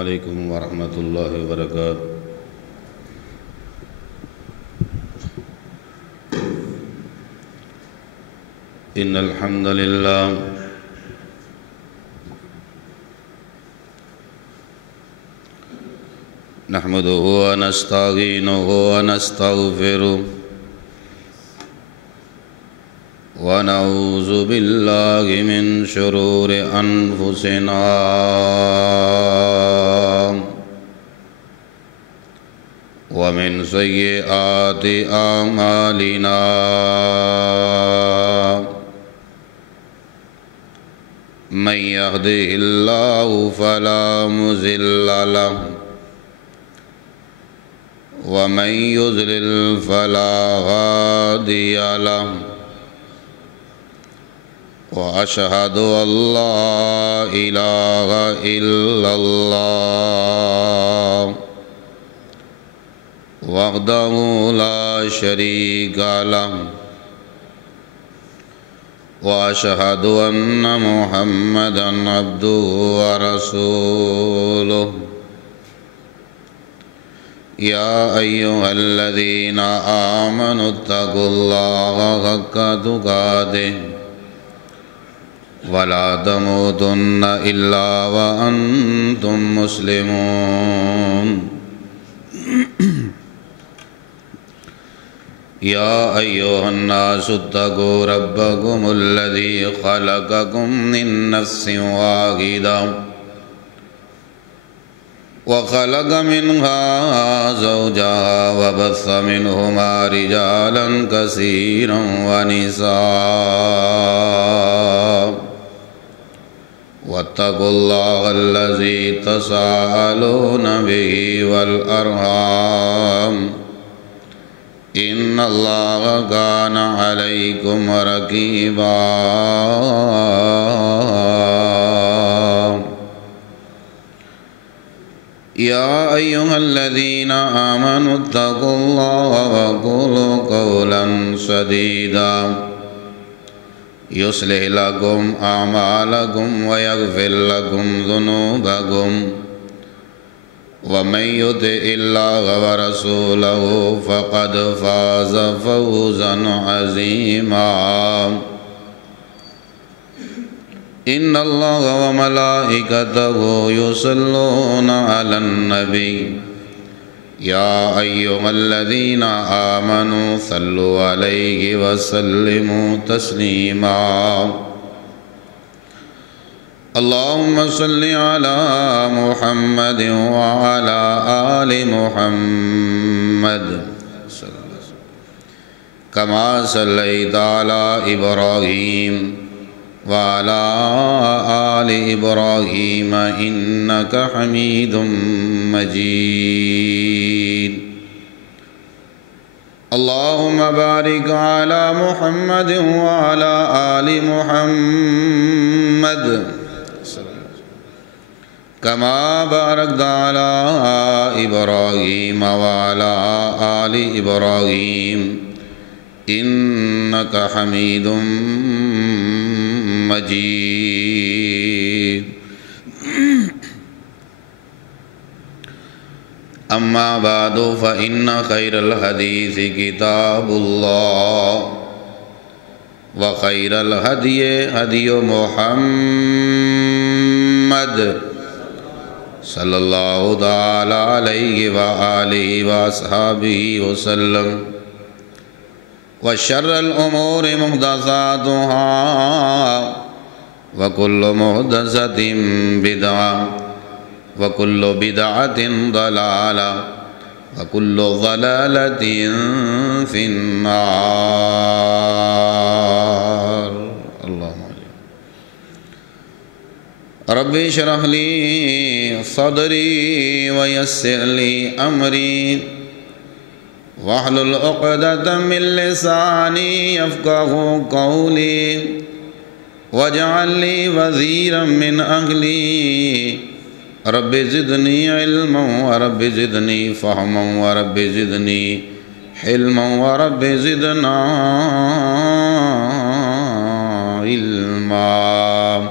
علیکم ورحمۃ اللہ وبرکاتہ۔ ان الحمد للہ نحمدہ ونستعینہ ونستغفرہ ونعوذ باللہ من شرور انفسنا ومن سیئات اعمالنا من يهده الله فلا مضل له ومن يضلل فلا هادي له وأشهد أن لا إله إلا الله وحده لا شريك له وأشهد أن محمدًا عبده ورسوله يا أيها الذين آمنوا اتقوا الله حق تقاته ولا تموتن إلا وأنتم مسلمون يا أيها الناس اتقوا ربكم الذي خلقكم من نفس واحدة وخلق منها زوجها وبث منهما رجالا كثيرا ونساء واتقوا الله الذي تساءلون به والأرحام إن الله كان عليكم رقيبا يا أيها الذين آمنوا اتقوا الله وقولوا قولا سديدا يصلح لكم أعمالكم ويغفر لكم ذنوبكم ومن يطع الله ورسوله فقد فاز فوزا عظيما إن الله وملائكته يصلون على النبي يا أيها الذين آمنوا صلوا عليه وسلموا تسليما اللهم صل على محمد وعلى آل محمد كما صليت على إبراهيم وعلى آل إبراهيم إنك حميد مجيد اللهم بارك على محمد وعلى آل محمد كما باركت على إبراهيم وعلى آل إبراهيم إنك حميد مجيد أما بعد فإن خير الحديث كتاب الله وخير الهدي هدي محمد صلى الله تعالى عليه وآله وأصحابه وسلم وشر الأمور محدثاتها وكل محدثة بدعة وكل بدعة ضلالة وكل ضلالة في النار اللهم رب اشرح لي صدري ويسر لي أمري واحلل عقدة من لساني يفقهوا قولي واجعل لي وزيرا من أهلي رب زدني علما ورب زدني فهما ورب زدني حلما ورب زدنا علما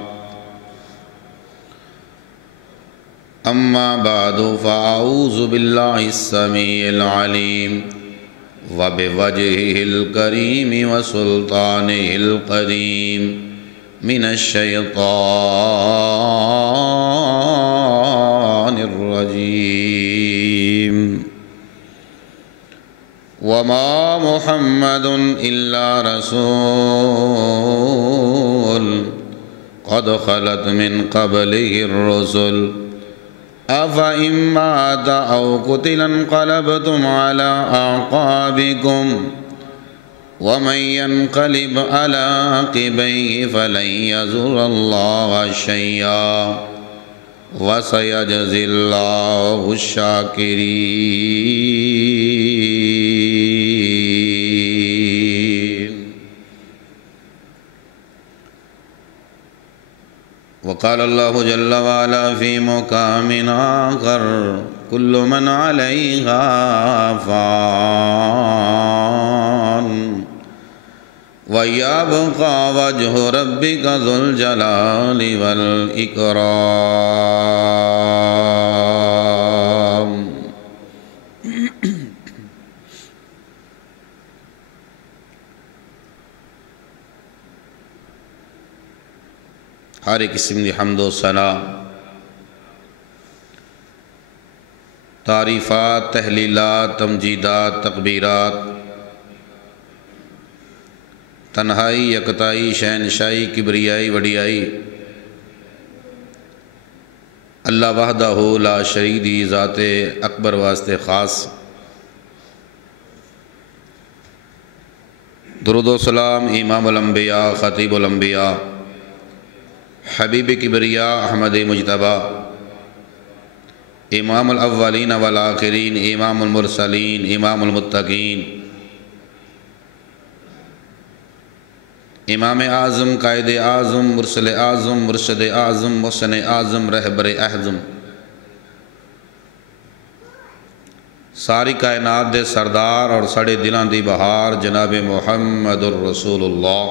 أما بعد فأعوذ بالله السميع العليم وبوجهه الكريم وسلطانه القديم من الشيطان الرجيم وما محمد إلا رسول قد خلت من قبله الرسل أفإن مات أو قتل انقلبتم على أعقابكم ومن ينقلب على عقبيه فلن يضر الله شيئا وسيجزي الله الشاكرين. وقال الله جل وعلا في مقام آخر كل من عليها فان ويبقى وجه ربك ذو الجلال والإكرام. ہر ایک قسم دی حمد و ثنا، تعریفات، تحلیلات، تمجیدات، تکبیرات، تنہائی، یکتائی، شہنشاہی، کبریائی، وڈیائی اللہ وحدہ لا شریک دی ذات اکبر واسطے خاص. درود و سلام امام الانبیاء، خطیب الانبیاء، حبیب کبریاء، احمد مجتبیٰ، امام الاولین والآخرین، امام المرسلین، امام المتقین، امام اعظم، قائد اعظم، مرسل اعظم، مرشد اعظم، محسن اعظم، رہبر اعظم، ساری کائنات دے سردار اور ساڑے دلان دی بہار جناب محمد الرسول اللہ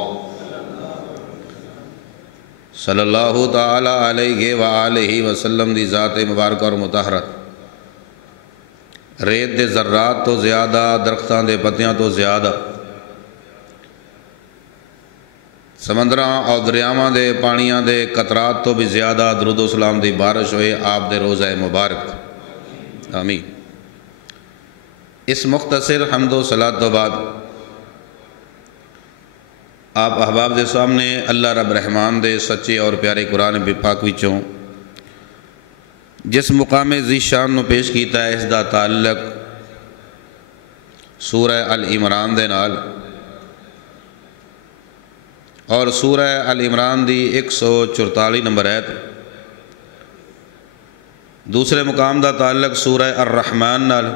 صلی اللہ تعالی علیہ وآلہ وسلم دی ذات مبارکہ اور مطہرت، ریت دے ذرات تو زیادہ، درختان دے پتیاں تو زیادہ، سمندراں اور دریاواں دے پانیاں دے قطرات تو بھی زیادہ درود و سلام دی بارش ہوئے آپ دے روزہ مبارک. آمین. اس مختصر حمد و صلاۃ تو بعد آپ احباب دے سامنے اللہ رب رحمان دے سچے اور پیارے قرآن پاک وچوں جس مقام ذی شان نو پیش کیتا ہے اس دا تعلق سورہ ال-عمران دے نال اور سورہ ال-عمران دی 144 نمبر آیت. دوسرے مقام دا تعلق سورہ الرحمن نال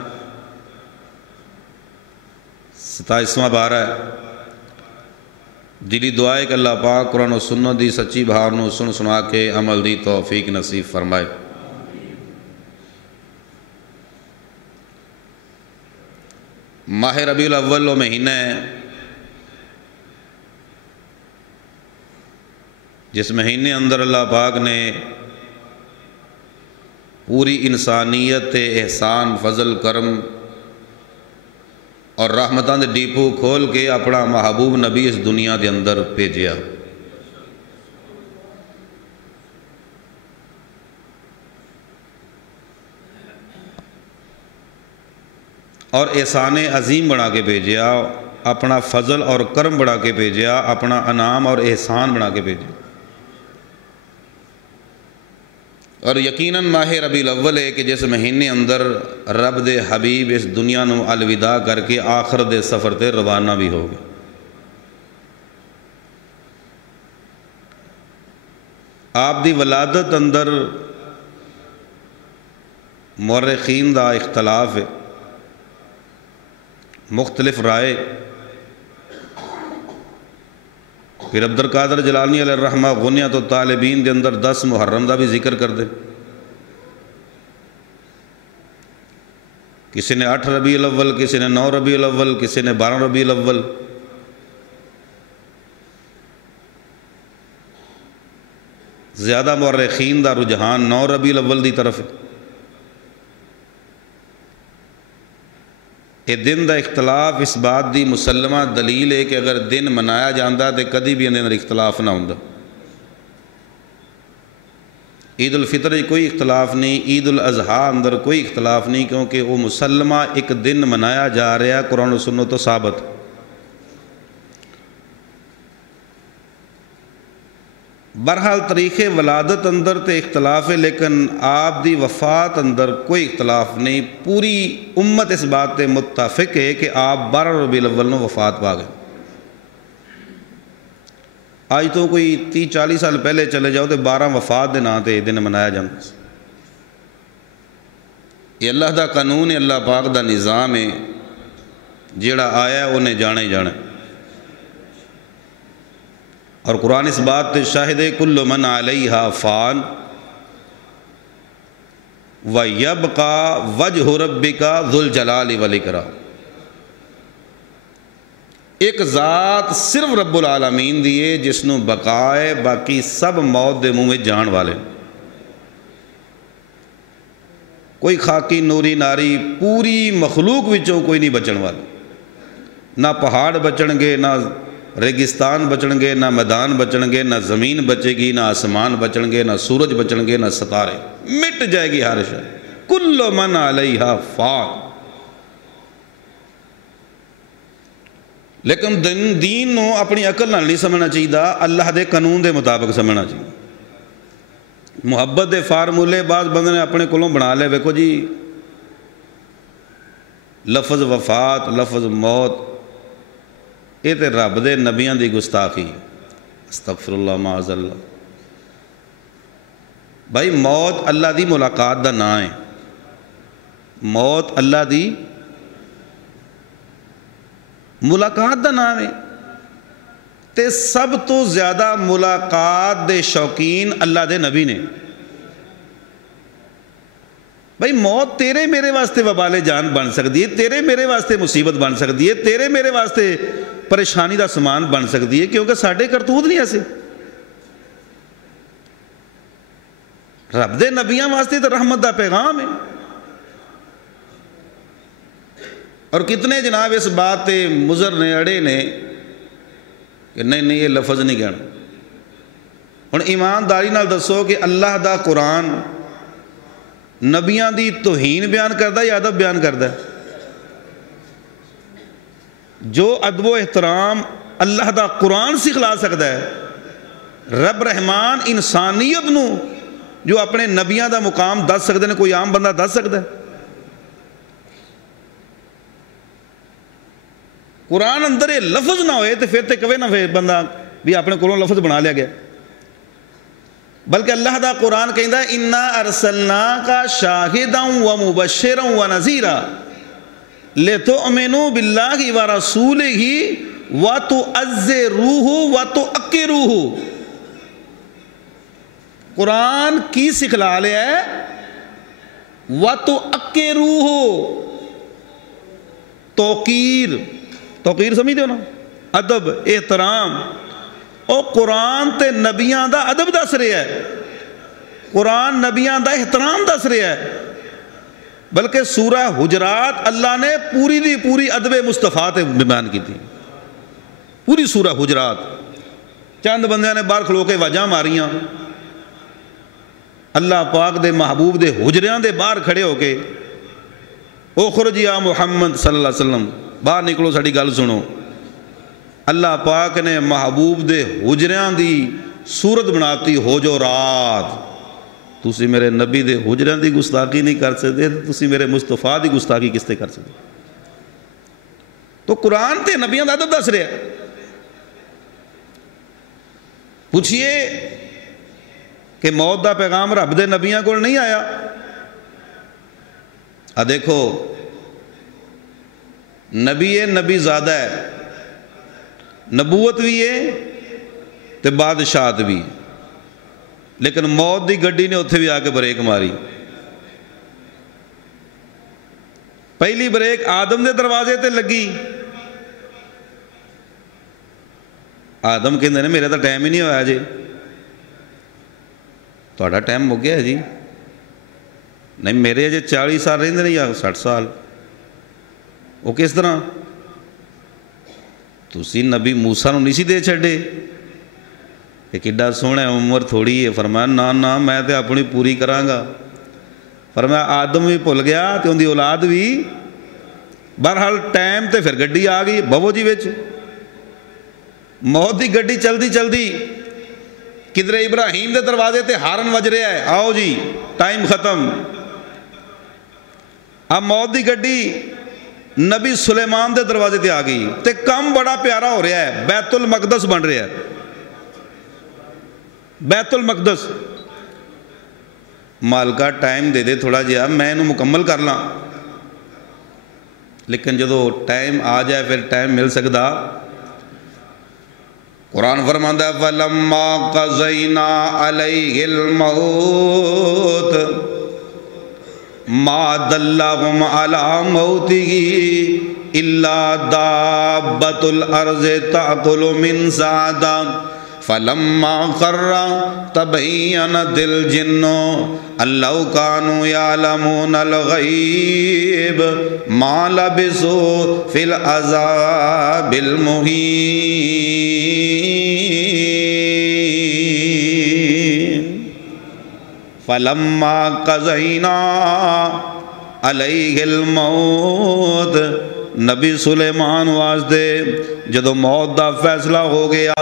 27واں پارہ ہے. دلی دعا ہے کہ اللہ پاک قرآن و سنت دی سچی بہار نو سن سنا کے عمل دی توفیق نصیب فرمائے. ماہ ربیع الاول و مہینہ ہے جس مہینے اندر اللہ پاک نے پوری انسانیت احسان، فضل، کرم اور رحمتاں دے ڈیپو کھول کے اپنا محبوب نبی اس دنیا دے اندر بھیجیا. اور احسان عظیم بنا کے بھیجیا، اپنا فضل اور کرم بنا کے بھیجیا، اپنا انعام اور احسان بنا کے بھیجیا. اور یقیناً ماہ ربیع الاول ہے کہ جس مہینے اندر رب دے حبیب اس دنیا نو الوداع کر کے آخر دے سفر تے روانہ بھی ہو گئے. آپ دی ولادت اندر مورخین دا اختلاف ہے، مختلف رائے. پھر عبد القادر جیلانی علیہ الرحمہ غنیۃ الطالبین دے اندر 10 محرم دا بھی ذکر کر دے. کسی نے 8 ربیع الاول، کسی نے 9 ربیع الاول، کسی نے 12 ربیع الاول. زیادہ مورخین دا رجحان 9 ربیع الاول دی طرف ہے. یہ دن دا اختلاف اس بات دی مسلمہ دلیل ہے کہ اگر دن منایا جاندہ تو کدی بھی اندر اختلاف نہ ہوندا۔ عید الفطر کوئی اختلاف نہیں، عید الاضحیٰ اندر کوئی اختلاف نہیں، کیونکہ وہ مسلمہ ایک دن منایا جا رہا ہے، قرآن و سنت تو ثابت۔ بہرحال تاریخ ولادت اندر تے اختلاف ہے، لیکن آپ دی وفات اندر کوئی اختلاف نہیں۔ پوری امت اس بات تے متفق ہے کہ آپ 12 ربیع الاول نو وفات پا گئے۔ آج تو کوئی 30-40 سال پہلے چلے جاؤ تو 12 وفات دے نا تے دن منایا جاتا ہے۔ یہ اللہ دا قانون ہے، اللہ پاک دا نظام ہے، جیڑا آیا ہے انہیں جانا ہی جانا ہے۔ اور قرآن اس بات تے شاہد ہے، کل من علیہا فان وَيَبْقَى وَجْهُ رَبِّكَ ذُو الْجَلَالِ وَالْإِكْرَامِ۔ ایک ذات صرف رب العالمین دیئے جس نو بقائے، باقی سب موت دے منہ میں جان والے۔ کوئی خاکی نوری ناری پوری مخلوق وچوں کوئی نہیں بچن والا، نہ پہاڑ بچن گے، نہ ریگستان بچن گے، نہ میدان بچن گے، نہ زمین بچے گی، نہ آسمان بچن گے، نہ سورج بچن گے، نہ ستارے، مٹ جائے گی ہر شے۔ کل من علیہا فان۔ لیکن دین نو اپنی عقل نال نہیں سمجھنا چاہیے، اللہ دے قانون دے مطابق سمجھنا چاہیے۔ محبت دے فارمولے بعض بندے نے اپنے کولوں بنا لے، ویکھو جی لفظ وفات، لفظ موت، یہ تے رب دے نبیاں دی گستاخی، استغفر اللہ معاذ اللہ۔ بھائی موت اللہ دی ملاقات دا نام ہے، موت اللہ دی ملاقات دا نام ہے، تے سب تو زیادہ ملاقات دے شوقین اللہ دے نبی نے۔ بھائی موت تیرے میرے واسطے وبال جان بن سکتی ہے، تیرے میرے واسطے مصیبت بن سکتی ہے، تیرے میرے واسطے پریشانی دا سامان بن سکتی ہے، کیونکہ ساڈے کرتوت نہیں ایسے۔ رب دے نبیاں واسطے تو رحمت دا پیغام ہے۔ اور کتنے جناب اس بات تے مضر نے، اڑے نے کہ نہیں یہ لفظ نہیں کہنا۔ ہن ایمانداری نال دسو کہ اللہ دا قرآن نبیاں دی توہین بیان کردا یا ادب بیان کردا ہے؟ جو ادب و احترام اللہ دا قرآن سکھلا سکتا ہے، رب رحمان انسانیت نو جو اپنے نبیاں دا مقام دس سکتے ہیں، کوئی عام بندہ دس سکتا ہے؟ قرآن اندر یہ لفظ نہ ہوئے تو پھر تے کہے نہ پھر بندہ بھی اپنے کولوں لفظ بنا لیا گیا۔ بلکہ اللہ دا قرآن کہندا ہے اِنَّا أَرْسَلْنَاكَ شَاهِدًا وَمُبَشِّرًا وَنَذِيرًا لِتُؤْمِنُوا بِاللَّهِ وَرَسُولِهِ وَتُعَزِّرُوهُ وَتُعَقِّرُوهُ۔ قرآن کی سکھلا لیا ہے، وَتُعَقِّرُوهُ، توقیر سمجھتے ہو نا، ادب احترام۔ او قرآن تے نبیاں دا ادب دس رہا ہے، قرآن نبیاں دا احترام دس رہا ہے۔ بلکہ سورہ حجرات اللہ نے پوری دی پوری ادب مصطفیٰ تے بیان کی تھی، پوری سورہ حجرات۔ چند بندیاں نے باہر کھلو کے واجاں ماریاں، اللہ پاک دے محبوب دے حجریاں دے باہر کھڑے ہو کے اخرج یا محمد صلی اللہ علیہ وسلم، باہر نکلو ساڑی گل سنو۔ اللہ پاک نے محبوب دے حجریاں دی صورت بناتی ہو جو رات، تسی میرے نبی دے حجریاں دی گستاخی نہیں کر سکتے، تسی میرے مصطفیٰ دی گستاخی کس تے کر سکتے؟ تو قرآن تے نبیاں دا ادب دس رہا ہے۔ پوچھئے کہ موت دا پیغام رب دے نبیاں کو نہیں آیا؟ دیکھو نبی زیادہ ہے، نبوت بھی ہے تے بادشاہت بھی، لیکن موت دی گڈی نے اتھے بھی آ کے بریک ماری۔ پہلی بریک آدم دے دروازے تے لگی، آدم کہندے نے میرا تو ٹائم ہی نہیں ہویا جی، تہاڈا ٹائم ہو گیا ہے جی، نہیں میرے اجے 40 سال رہندے نے یا 60 سال۔ وہ کس طرح؟ تسی نبی موسیٰ نو نہیں سی دے چھڑے کہ کڈا سونا عمر تھوڑی ہے. فرمایا نا نا میں تے اپنی پوری کران گا. فرمایا آدم بھی بھول گیا تے ان دی اولاد بھی. بہرحال ٹائم تے پھر گڈی آ گئی بہو جی وچ. موت دی گڈی چلدی چلدی کدھر ابراہیم دے دروازے تے ہارن وج رہا ہے, آؤ جی ٹائم ختم. اب موت دی گڈی نبی سلیمان دے دروازے تے آ گئی تے کم بڑا پیارا ہو رہا ہے, بیت المقدس بن رہا ہے. بیت المقدس مالکہ ٹائم دے دے تھوڑا جہا میں انہوں مکمل کر لاں. لیکن جدو ٹائم آ جائے پھر ٹائم مل سکتا. قرآن فرماتا ہے فَلَمَّا قَضَيْنَا عَلَيْهِ الْمَوْتِ مَا دَلَّهُمْ عَلَى مَوْتِهِ إِلَّا دَابَّةُ الْأَرْضِ تَأْكُلُ مِنْ سَعَتِهَا فَلَمَّا خَرَّ تَبَيَّنَتِ الْجِنُّ أَن لَّوْ كَانُوا يَعْلَمُونَ الْغَيْبَ مَا لَبِثُوا فِي الْعَذَابِ الْمُهِينِ. فَلَمَّا قَضَيْنَا عَلَيْهِ الْمَوْتِ نبی سلیمان واسطے جدو موت دا فیصلہ ہو گیا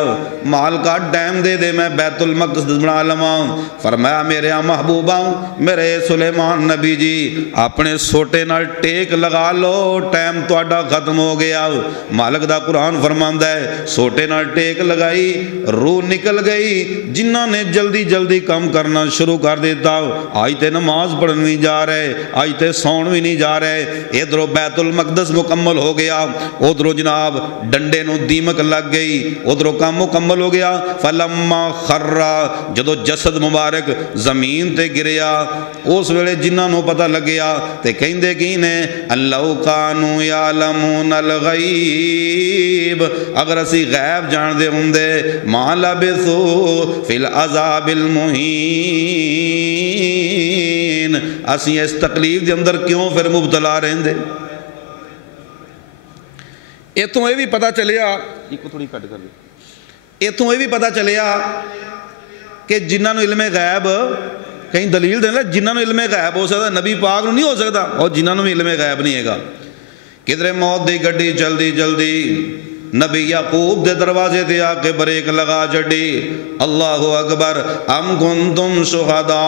مال کا ٹائم دے دے میں بیت المقدس بنا لواں. فرمایا میرے محبوبہ میرے سلیمان نبی جی اپنے سوٹے نال ٹیک لگا لو, ٹائم تہاڈا ختم ہو گیا. مالک دا قرآن فرماندا ہے سوٹے نال ٹیک لگائی روح نکل گئی. جنہاں نے جلدی جلدی کام کرنا شروع کر دیتا آج تے نماز پڑھن نہیں جا رہے, آج تے سون بھی نہیں جا رہے. ادھروں بیت المقدس مکمل ہو گیا, ادھروں جناب ڈنڈے نو دیمک لگ گئی, ادھروں کام مکمل ہو گیا. فلما خرّا جدو جسد مبارک زمین تے گریا اس ویلے جنہاں نو پتہ لگیا تے کہندے کی نے اللہ کانوا یعلمون الغیب اگر اسی غیب جان دے ہوندے ما لبثوا فی العذاب المہین اسی اس تکلیف دے اندر کیوں پھر مبتلا رہندے. ایتھوں یہ بھی پتہ چلیا ایتھوں یہ بھی پتہ چلیا کہ جنہاں نو علم غیب کہیں دلیل دینا جنہاں نو علم غیب ہو سکتا نبی پاک نو نہیں ہو سکتا اور جنہاں نو علم غیب نہیں ہے گا. کدھر موت دی گڈی جلدی جلدی نبی یعقوب دے دروازے تے آ کے بریک لگا چڈی. اللہ اکبر. ام کنتم شہداء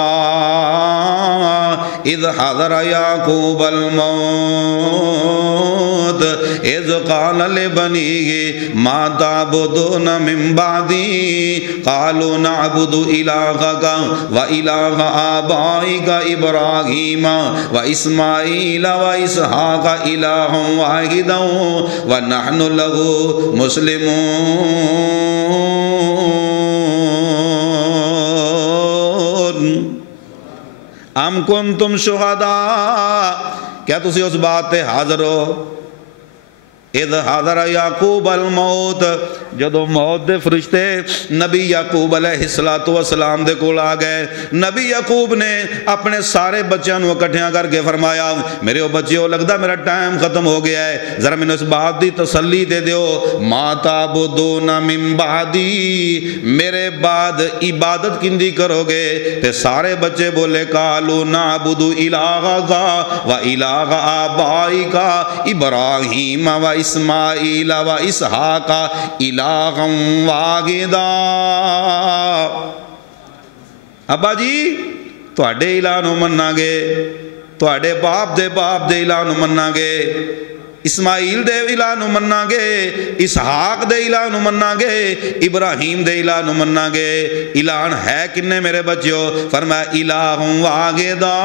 اذ حضر یعقوب الموت اذ قال لبنیہ ما تعبدون من بعدی قالوا نعبد الہک و الہ آبائک ابراہیم و اسماعیل و اسحاق الہ واحد و نحن لہ مسلمون. ام کنتم شہداء کیا تسی اس بات تے حاضر ہو اذ حضر یعقوب الموت جدو موت دے فرشتے نبی یعقوب علیہ السلام دے کول آ گئے. نبی یعقوب نے اپنے سارے بچیاں نو اکٹھیاں کر کے فرمایا میرے او بچیو لگدا میرا ٹائم ختم ہو گیا ہے ذرا مینوں اس بات دی تسلی دے دیو ما تعبدون من بعدی میرے بعد عبادت کندی کرو گے. تے سارے بچے بولے قالوا نعبد الہک و الہ آبائک ابراہیم و اسماعیل و اسحاق الہا واحدا. ابا جی تواڈے الہ نو مننا گے, تواڈے باپ دے الہ نو مننا گے, اسماعیل دے الہ نو مننا گے, اسحاق دے الہ نو مننا گے, ابراہیم دے الہ نو مننا گے. الہ ہے کنے میرے بچیو؟ فرمایا الہ واحدا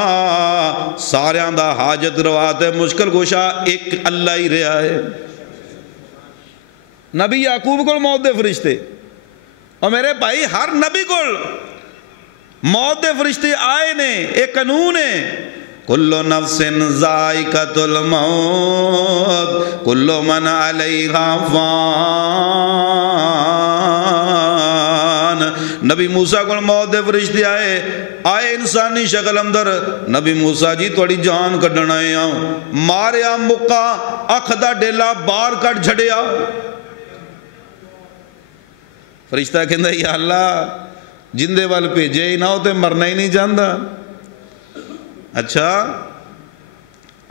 ساریاں دا حاجت روا تے مشکل کشا ایک اللہ ہی رہا ہے. نبی یعقوب کو موت دے فرشتے اور میرے بھائی ہر نبی کو موت دے فرشتے آئے نے, ایک قانون ہے کل نفس ذائقۃ الموت کل من علیہا فان. نبی موسیٰ کو موت دے فرشتے آئے آئے انسانی شکل اندر، نبی موسیٰ جی توڑی جان کڈن آئے ہیں، ماریا مکہ اکھ دا ڈیلا بار کٹ جھڑیا۔ فرشتہ کہندہ یا اللہ جندے وال بھیجے ہی نہ ہوتے مرنا ہی نہیں جاندا۔ اچھا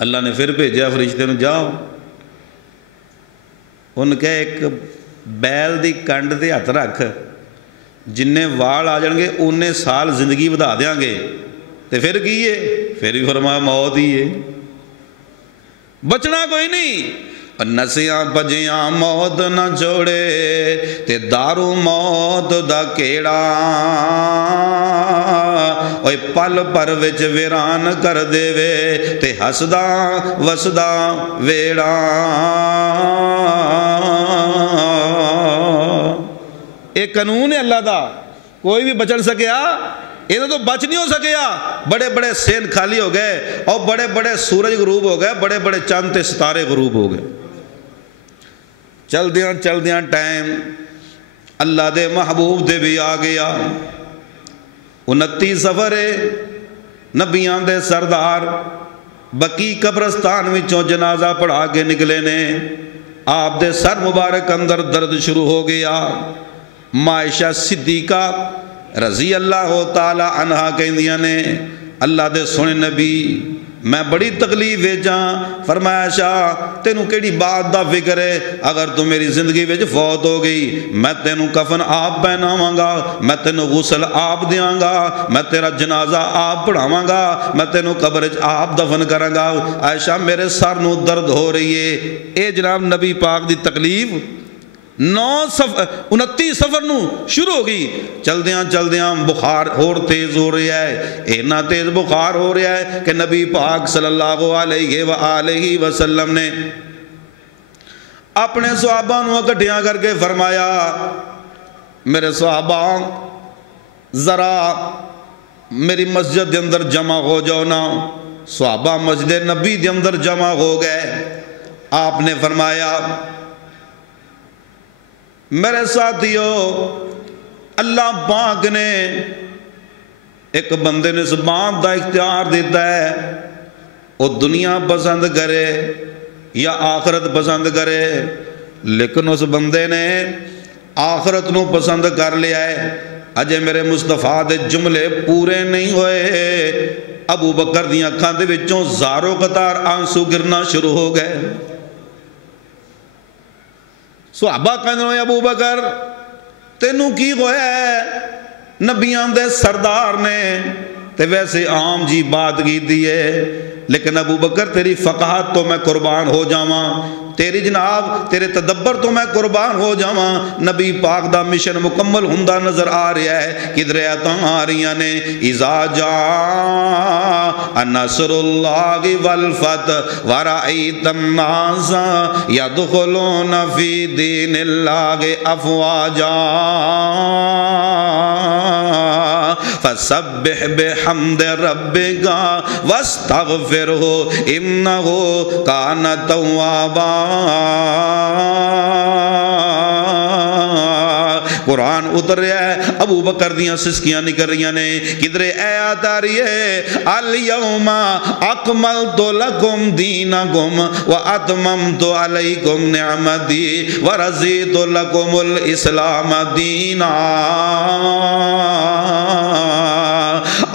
اللہ نے پھر بھیجا فرشتے نے، جاؤ ان کے ایک بیل دی کنڈ دے ہاتھ رکھ، جننے وال آ جان گے انہیں سال زندگی بدا دیاں گے۔ تے پھر کی ہے؟ پھر بھی فرمایا موت ہی ہے، بچنا کوئی نہیں۔ نسیاں بجیاں موت نہ چھوڑے تے دارو موت دا کیڑا، اوے پل پر وچ ویران کر دے وے تے ہسدا وسدا ویڑا۔ ایک قانون ہے اللہ دا، کوئی بھی بچن سکیا، یہ تو بچ نہیں ہو سکیا۔ بڑے بڑے سین خالی ہو گئے اور بڑے بڑے سورج غروب ہو گئے، بڑے بڑے چاند تے ستارے غروب ہو گئے۔ چل دیاں ٹائم اللہ دے محبوب دے بھی آ گیا۔ 29 سفر نبیان دے سردار بقی قبرستان وچوں جنازہ پڑھا کے نکلے نے، آپ دے سر مبارک اندر درد شروع ہو گیا۔ عائشہ صدیقہ رضی اللہ تعالی عنہ کہندیاں نے اللہ دے سونے نبی میں بڑی تکلیف ویچاں، فرمایا عائشہ تینوں کیڑی بات دا فکر ہے؟ اگر تو میری زندگی وچ فوت ہو گئی میں تینوں کفن آپ پہناواں گا، میں تینوں غسل آپ دیاں گا، میں تیرا جنازہ آپ پڑھاواں گا، میں تینوں قبر وچ آپ دفن کراں گا۔ عائشہ میرے سر نو درد ہو رہی ہے۔ اے جناب نبی پاک دی تکلیف 29 سفر نو شروع ہو گئی۔ چل دیاں بخار اور تیز ہو رہا ہے، اینا تیز بخار ہو رہا ہے کہ نبی پاک صلی اللہ علیہ وآلہ وسلم نے اپنے صحابہ نو اکٹھیاں کر کے فرمایا میرے صحابہ ذرا میری مسجد دے اندر جمع ہو جاؤ نا۔ صحابہ مسجد نبی دے اندر جمع ہو گئے۔ آپ نے فرمایا میرے ساتھیو اللہ پاک نے ایک بندے نے زبان دا اختیار دیتا ہے، وہ دنیا پسند کرے یا آخرت پسند کرے، لیکن اس بندے نے آخرت نو پسند کر لیا ہے۔ اجے میرے مصطفیٰ دے جملے پورے نہیں ہوئے، ابو بکر دی اکھاں دے وچوں زارو قطار آنسو گرنا شروع ہو گئے۔ صحابہ کہنے ہوئے ابو بکر تینوں کی ہویا ہے؟ نبیان دے سردار نے تے ویسے عام جی بات کی دیئے، لیکن ابو بکر تیری فقاہت تو میں قربان ہو جاواں، تیری جناب تیرے تدبر تو میں قربان ہو جاواں۔ نبی پاک دا مشن مکمل ہندہ نظر آ رہا ہے۔ کدھر آیتاں آ رہیاں نے اذا جاء نصر اللہ والفتح ورأیت الناس یدخلون فی دین اللہ افواجا فسبح بحمد ربک واستغفرہ انہ کان توابا۔ قرآن اتر رہا ہے، ابو بکر دیاں سسکیاں نکل رہیاں نے، کدھر آیات آ رہی ہے الیوم اکملت لکم دینکم واتممت علیکم نعمتی ورضیت لکم الاسلام دینا۔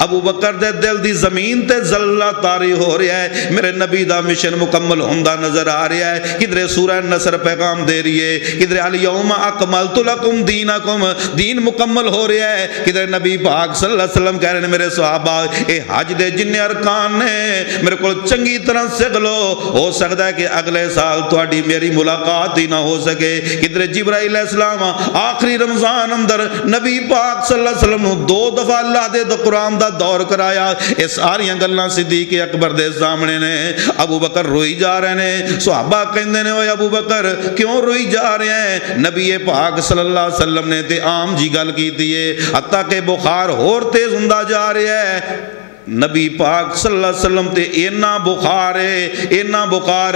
ابو بکر دے دل دی زمین تے زلہ تاری ہو رہا ہے، میرے نبی دا مشن مکمل ہوندہ نظر آ رہا ہے۔ کدھر سورہ نصر پیغام دے رہی ہے، کدھر الیوم اکملت لکم دینکم، دین مکمل ہو رہا ہے۔ کدھر نبی پاک صلی اللہ علیہ وسلم کہہ رہے ہیں میرے صحابہ اے حج دے جن ارکان نے میرے کو چنگی طرح سکھ لو، ہو سکتا ہے کہ اگلے سال تواڈی میری ملاقات ہی نہ ہو سکے۔ کدھر جبرائیل علیہ السلام آخری رمضان اندر نبی پاک صلی اللہ علیہ وسلم 2 دفعہ اللہ دے قرآن دا دور کرایا۔ اس ساریاں گلاں صدیق اکبر دے سامنے نے۔ ابو بکر روئی جا رہے ہیں، صحابہ کہندے نے اوے ابو بکر کیوں روئی جا رہے ہیں؟ نبی پاک صلی اللہ علیہ وسلم نے تے عام جی گل کیتی ہے، حتیٰ کہ بخار اور تیز ہوندا جا رہا ہے۔ نبی پاک صلی اللہ علیہ وسلم تے اینا بخار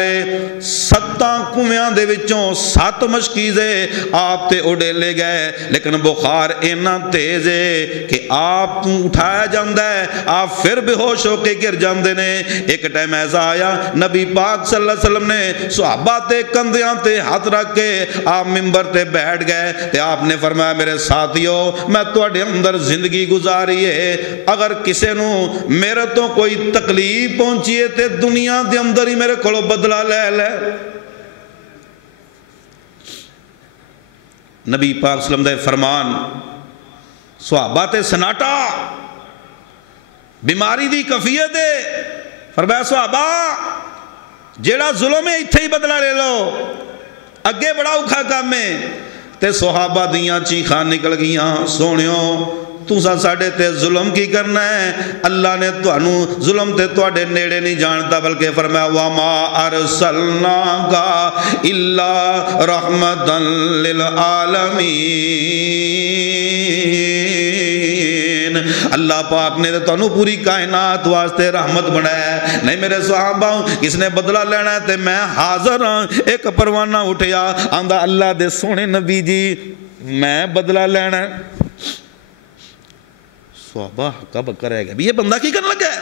ہے 7 کنویاں دے وچوں 7 مشکیزے آپ تے اڑے لے گئے، لیکن بخار اینا تیز ہے کہ آپ اٹھایا جاندہ ہے، آپ پھر بے ہوش ہو کے گر جاندے نے۔ ایک ٹائم ایسا آیا نبی پاک صلی اللہ علیہ وسلم نے صحابہ تے کندھیاں تے ہاتھ رکھ کے آپ منبر تے بیٹھ گئے تے آپ نے فرمایا میرے ساتھیو میں تواڈے اندر زندگی گزاری ہے، اگر کسے نو میرے تو کوئی تکلیف پہنچی ہے تے دنیا دے اندر ہی میرے کھولو بدلہ لے لے۔ نبی پاک صلی اللہ علیہ وسلم دے فرمان، صحابہ تے سناٹا، بیماری دی کفیت ہے، فرمایا صحابہ جیڑا ظلم ہے اتھے ہی بدلہ لے لو، اگے بڑا اوکھا کام ہے۔ تے صحابہ دیاں چیخاں نکل گیاں، سونیوں تُسا ساڑھے تے ظلم کی کرنا ہے، اللہ نے توانو ظلم تے توڑے نیڑے نہیں جانتا، بلکہ فرمایا وَمَا أَرْسَلْنَاكَ إِلَّا رَحْمَةً لِلْعَالَمِينَ۔ اللہ پاک نے توانو پوری کائنات واسطے رحمت بنایا ہے۔ نہیں میرے صحابہ کس نے بدلہ لینا ہے تے میں حاضر ہاں۔ ایک پروانہ اٹھیا آندہ اللہ دے سونے نبی جی میں بدلہ لینا ہے۔ صحابہ حقا بکر رہ گیا، یہ بندہ کی کرنے لگا ہے،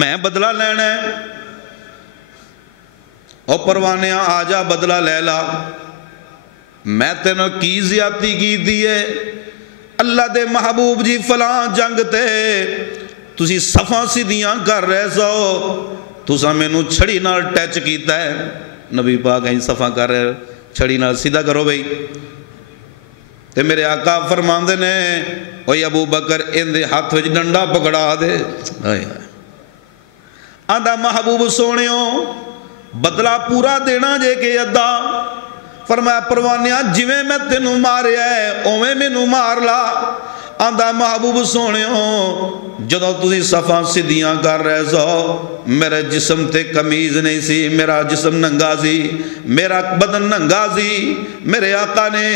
میں بدلہ لینا ہے۔ اور پروانیاں آجا بدلہ لے لا، میں تینا کی زیادتی کی دیئے، اللہ دے محبوب جی فلان جنگ تے تُسی صفاں سیدھیاں کر رہے سو، تُسا میں نو چھڑی نال ٹیچ کیتا ہے۔ نبی پاک کہیں صفاں کر رہے چھڑی نال سیدھا کرو بھئی۔ تے میرے آقا فرماندے نے اوہ ابو بکر ان دے ہاتھ وچ ڈنڈا پکڑا دے، آندہ محبوب سونیوں بدلہ پورا دینا جے کہ ادھا۔ فرمایا پروانیاں جویں میں تینوں ماریا ہے اویں میں نو مار لا۔ آندہ محبوب سونیوں جدو تُسی صفاں سدھیاں کر رہے سو، میرے جسم تے کمیز نہیں سی، میرا جسم ننگا سی، میرا بدن ننگا سی۔ میرے آقا نے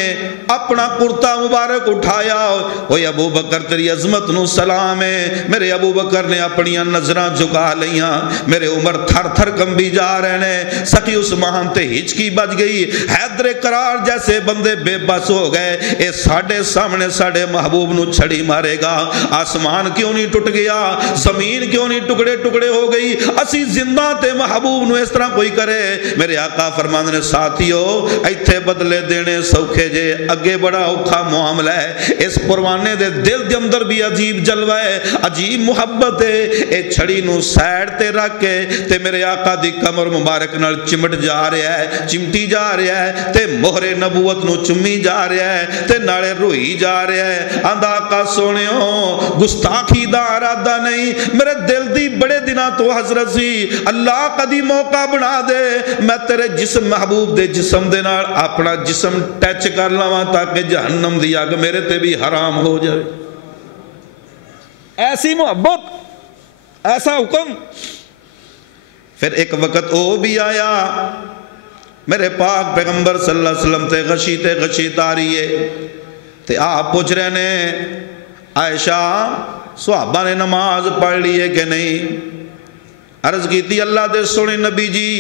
اپنا کرتا مبارک اٹھایا، اوہ ابو بکر تیری عظمت نو سلام ہے۔ میرے ابو بکر نے اپنی نظران جھکا لیاں، میرے عمر تھر تھر کمبی جا رہے ہیں۔ سخی عثمان تے ہچکی بج گئی، حیدر قرار جیسے بندے بے بس ہو گئے، اے ساڑھے سامنے ساڑھے محبوب نو چھڑی مارے گا، آسمان کیوں نہیں ٹوٹ گیا، زمین کیوں نہیں ٹکڑے ٹکڑے ہو گئی، اسی زندہ تے محبوب نو اس طرح کوئی کرے۔ میرے آقا فرماندے نے ساتھیو ایتھے بدلے دینے سوکھے جے، اگے بڑا اوکھا معاملہ ہے۔ اس پروانے دے دل دے اندر بھی عجیب جلوہ ہے، عجیب محبت ہے۔ اے چھڑی نو سائڈ تے رکھ کے تے میرے آقا دی کمر مبارک نال چمٹ جا رہا ہے، چمٹی جا رہا ہے تے مہر نبوت نو چمی جا رہا ہے تے نالے روئی جا رہا ہے۔ آندہ آقا سونیوں گستاخی دا ارادہ نہیں، میرے دل دی بڑے دنہ تو حضرت سی، اللہ قدی موقع بنا دے میں تیرے جسم محبوب دے جسم دے نال اپنا جسم ٹیچ کر لواں تاکہ جہنم دی آگ میرے تے بھی حرام ہو جائے۔ ایسی محبت، ایسا حکم۔ پھر ایک وقت او بھی آیا، میرے پاک پیغمبر صلی اللہ علیہ وسلم تے غشی تاریے تے آپ پوچھ رہے نے عائشہ صحابہ نے نماز پڑھ لی ہے کہ نہیں؟ عرض کی تھی اللہ دے سونے نبی جی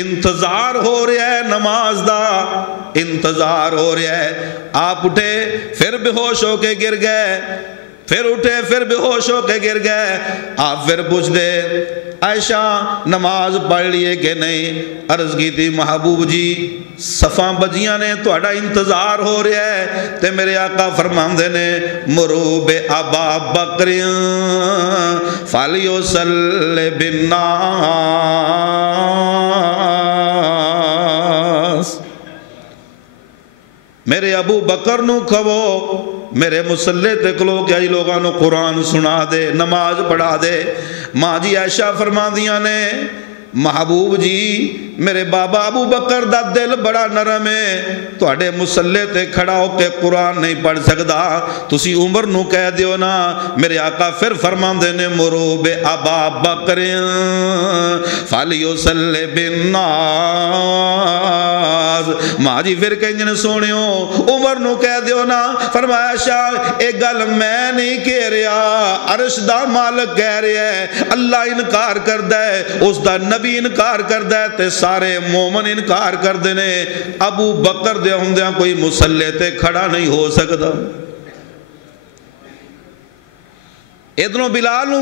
انتظار ہو رہا ہے، نماز دا انتظار ہو رہا ہے۔ آپ اٹھے پھر بے ہوش ہو کے گر گئے، پھر اٹھے پھر بے ہوش ہو کے گر گئے۔ آپ پھر پوچھ دے عائشہ نماز پڑھ لیے کہ نہیں؟ عرض کی تھی محبوب جی صفاں بجیاں نے تہاڈا انتظار ہو رہا ہے تے میرے آقا فرماندے نے مرو بے ابا بکر فلیصلی بالناس، میرے ابو بکر نو کھو میرے مسلح تے کھلو کہ آئی لوگاں نو قرآن سنا دے، نماز پڑھا دے۔ ماں جی عائشہ فرما دیاں نے محبوب جی میرے بابا ابو بکر دا دل بڑا نرم ہے، تواڈے مسلے تے کھڑا ہو کے قرآن نہیں پڑھ سکدا، تسی عمر نو کہہ دیو نا۔ میرے آقا پھر فرماندے نے مرو بے ابا بکر فلیصلی بالناس۔ ماں جی پھر کہیں جن سونیو عمر نو کہہ دیو نا۔ فرمایا شاہ ایک گل میں نہیں کہہ رہا، عرش دا مالک کہہ رہا ہے، اللہ انکار کردہ ہے، اس دا نبی انکار کردہ ہے، تے سارے مومن انکار کردے نے۔ ابو بکر دے ہوندیاں کوئی مسلے تے کھڑا نہیں ہو سکتا۔ ادھروں بلال نو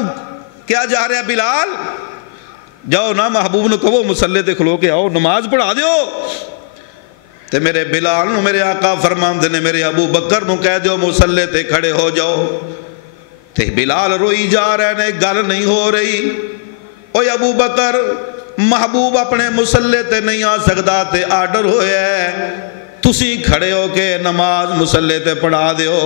کیا جا رہا ہے؟ بلال جاؤ نا محبوب نو کہو مسلے تے کھلو کے آؤ، نماز پڑھا دیو۔ تے میرے بلال نو میرے آقا فرماندے نے میرے ابو بکر نو کہہ دیو مسلے تے کھڑے ہو جاؤ۔ تے بلال روئی جا رہے نے، گل نہیں ہو رہی۔ اوے ابو بکر محبوب اپنے مسلے تے نہیں آ سکتا، تے آرڈر ہویا ہے تسی کھڑے ہو کے نماز مسلے تے پڑھا دیو۔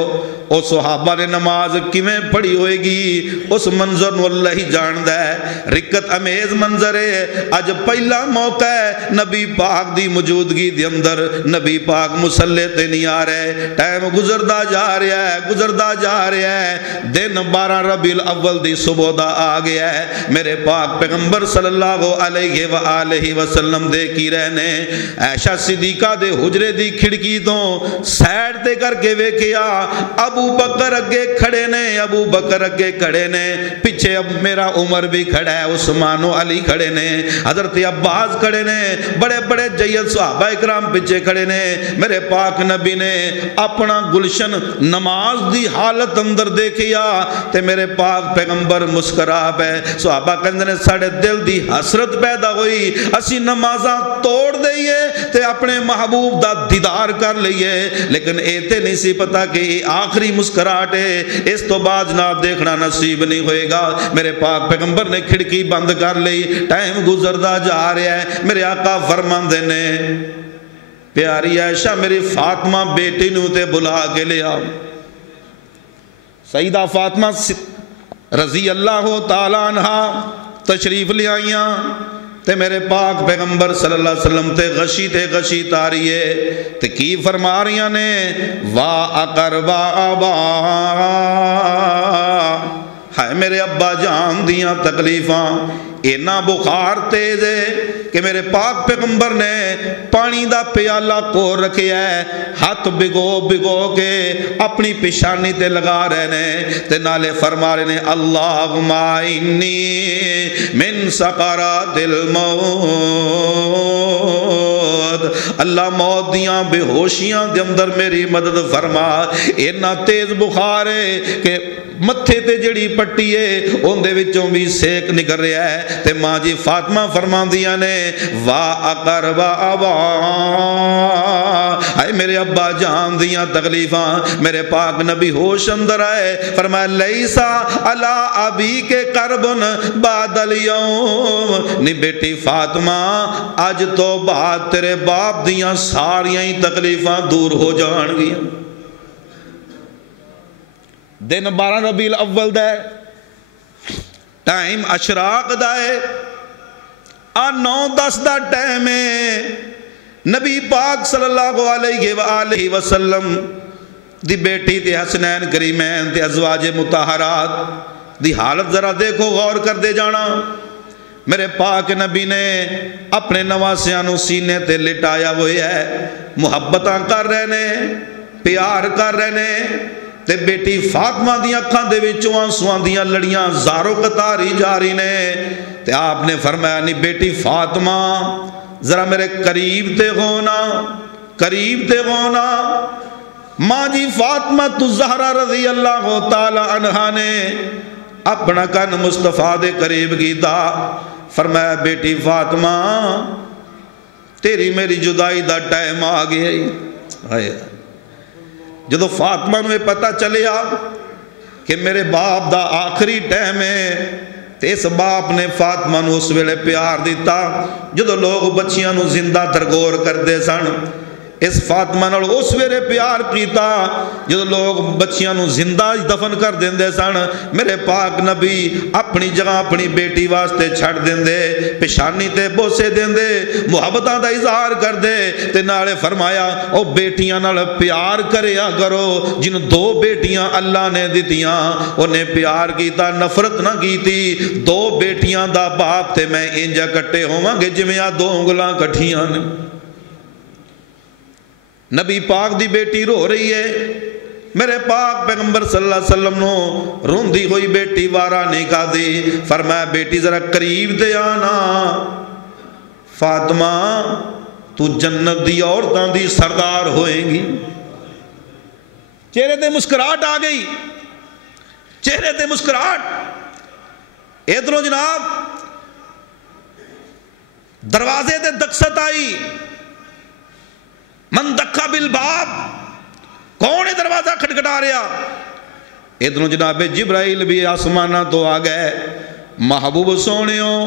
او صحابہ نے نماز کیویں پڑھی ہوئے گی اس منظر نو اللہ ہی جاندہ ہے، رکت امیز منظر ہے۔ اج پہلا موقع ہے نبی پاک دی موجودگی دی اندر، نبی پاک مسلے تے نہیں آ رہے، ٹائم گزردا جا رہا ہے، گزردا جا رہا ہے۔ دن 12 ربیع الاول دی صبح دا آ گیا ہے۔ میرے پاک پیغمبر صلی اللہ علیہ وآلہ وسلم دے کی رہنے عائشہ صدیقہ دے حجرے دی کھڑکی تو سیڈ تے کر کے ویکھیا ابو بکر اگے کھڑے نے، ابو بکر اگے کھڑے نے، پیچھے اب میرا عمر بھی کھڑا ہے، عثمان و علی کھڑے نے، حضرت عباس کھڑے نے، بڑے بڑے جید صحابہ اکرام پیچھے کھڑے نے۔ میرے پاک نبی نے اپنا گلشن نماز دی حالت اندر دیکھیا تے میرے پاک پیغمبر مسکرا پے۔ صحابہ کہندے نے ساڑے دل دی حسرت پیدا ہوئی، اسی نمازاں توڑ دئیے تے اپنے محبوب دا دیدار کر لئیے، لیکن ایتے نہیں سی پتا کہ آخری مسکراہٹے اس تو بعد جناب دیکھنا نصیب نہیں ہوئے گا۔ میرے پاک پیغمبر نے کھڑکی بند کر لی، ٹائم گزردا جا رہا ہے۔ میرے آقا فرماندے نے پیاری عائشہ میری فاطمہ بیٹی نو تے بلا کے لیا۔ سیدہ فاطمہ رضی اللہ تعالیٰ عنہ تشریف لے آئیاں تے میرے پاک پیغمبر صلی اللہ علیہ وسلم تے غشی تاریے تے کی فرما رہیاں نے وا اقربا ابا، ہائے میرے ابا جان دیاں تکلیفاں، اینا بخار تیز ہے کہ میرے پاک پیغمبر نے پانی دا پیالہ کو رکھیا ہے، ہاتھ بگو بگو کے اپنی پیشانی تے لگا رہے نے تے نالے فرما رہے نے اللہم انی من سقرات الموت، اللہ موت دیاں بے ہوشیاں دے اندر میری مدد فرما۔ اینا تیز بخار ہے کہ متھے تے جڑی پٹی ہے ان دے وچوں بھی سیک نکل رہا ہے تے ماں جی فاطمہ فرماندیاں نے وا اقربا ابا، اے میرے ابا جان دیاں تکلیفاں۔ میرے پاک نبی ہوش اندر آئے، فرمایا لیسا علی ابی کے قربن بعد اليوم، نہیں بیٹی فاطمہ آج تو بعد تیرے باپ دیاں ساریاں ہی تکلیفاں دور ہو جان گی۔ دن 12 ربیع الاول دا ہے، ٹائم اشراق دا ہے، 9-10 دا ٹائم ہے۔ نبی پاک صلی اللہ علیہ وآلہ وسلم دی بیٹی تے حسنین کریمین تے ازواج مطہرات دی حالت ذرا دیکھو، غور کر دے جانا۔ میرے پاک نبی نے اپنے نواسیاں نو سینے تے لٹایا ہوئے ہے، محبتاں کر رہے نے، پیار کر رہے نے تے بیٹی فاطمہ دیاں اکھاں دے وچوں آنسواں دیاں لڑیاں زارو قطاری جاری نے تے آپ نے فرمایا نہیں بیٹی فاطمہ ذرا میرے قریب تے ہونا، قریب تے ہونا۔ ماں جی فاطمہ تو زہرہ رضی اللہ تعالی عنہ نے اپنا کن مصطفیٰ دے قریب کیتا، فرمایا بیٹی فاطمہ تیری میری جدائی دا ٹائم آ گیا۔ جدو فاطمہ نے پتہ چلیا کہ میرے باپ دا آخری ٹائم ہے تے اس باپ نے فاطمہ نو اس ویلے پیار دیتا۔ جدو لوگ بچیاں نو زندہ درگور کر دے سن، اس فاطمہ نال اس ویلے پیار کیتا جدو لوگ بچیاں نو زندہ دفن کر دیندے سن، میرے پاک نبی اپنی جگہ اپنی بیٹی واسطے چھڑ دیندے، پیشانی تے بوسے دیندے، محبتاں دا اظہار کر دے، تے نالے فرمایا او بیٹیاں نال پیار کریا کرو، جن دو بیٹیاں اللہ نے دتیاں انہیں پیار کیتا، نفرت نہ کیتی۔ دو بیٹیاں دا باپ تے میں انجا کٹے ہوواں گے جویں آ دو انگلاں کٹھیاں نے۔ نبی پاک دی بیٹی رو رہی ہے، میرے پاک پیغمبر صلی اللہ علیہ وسلم نو روندی ہوئی بیٹی وارا نہیں کا دی، فرمایا بیٹی ذرا قریب دے آنا، فاطمہ تو جنت دی عورتاں دی سردار ہوئیں گی۔ چہرے تے مسکراہٹ آ گئی، چہرے تے مسکراہٹ۔ ادھروں جناب دروازے تے دکست آئی، من دکھا بالباب، کون ہے دروازہ کھٹکھٹا رہا؟ ادھروں جناب جبرائیل بھی آسمانہ تو آ گئے، محبوب سونیوں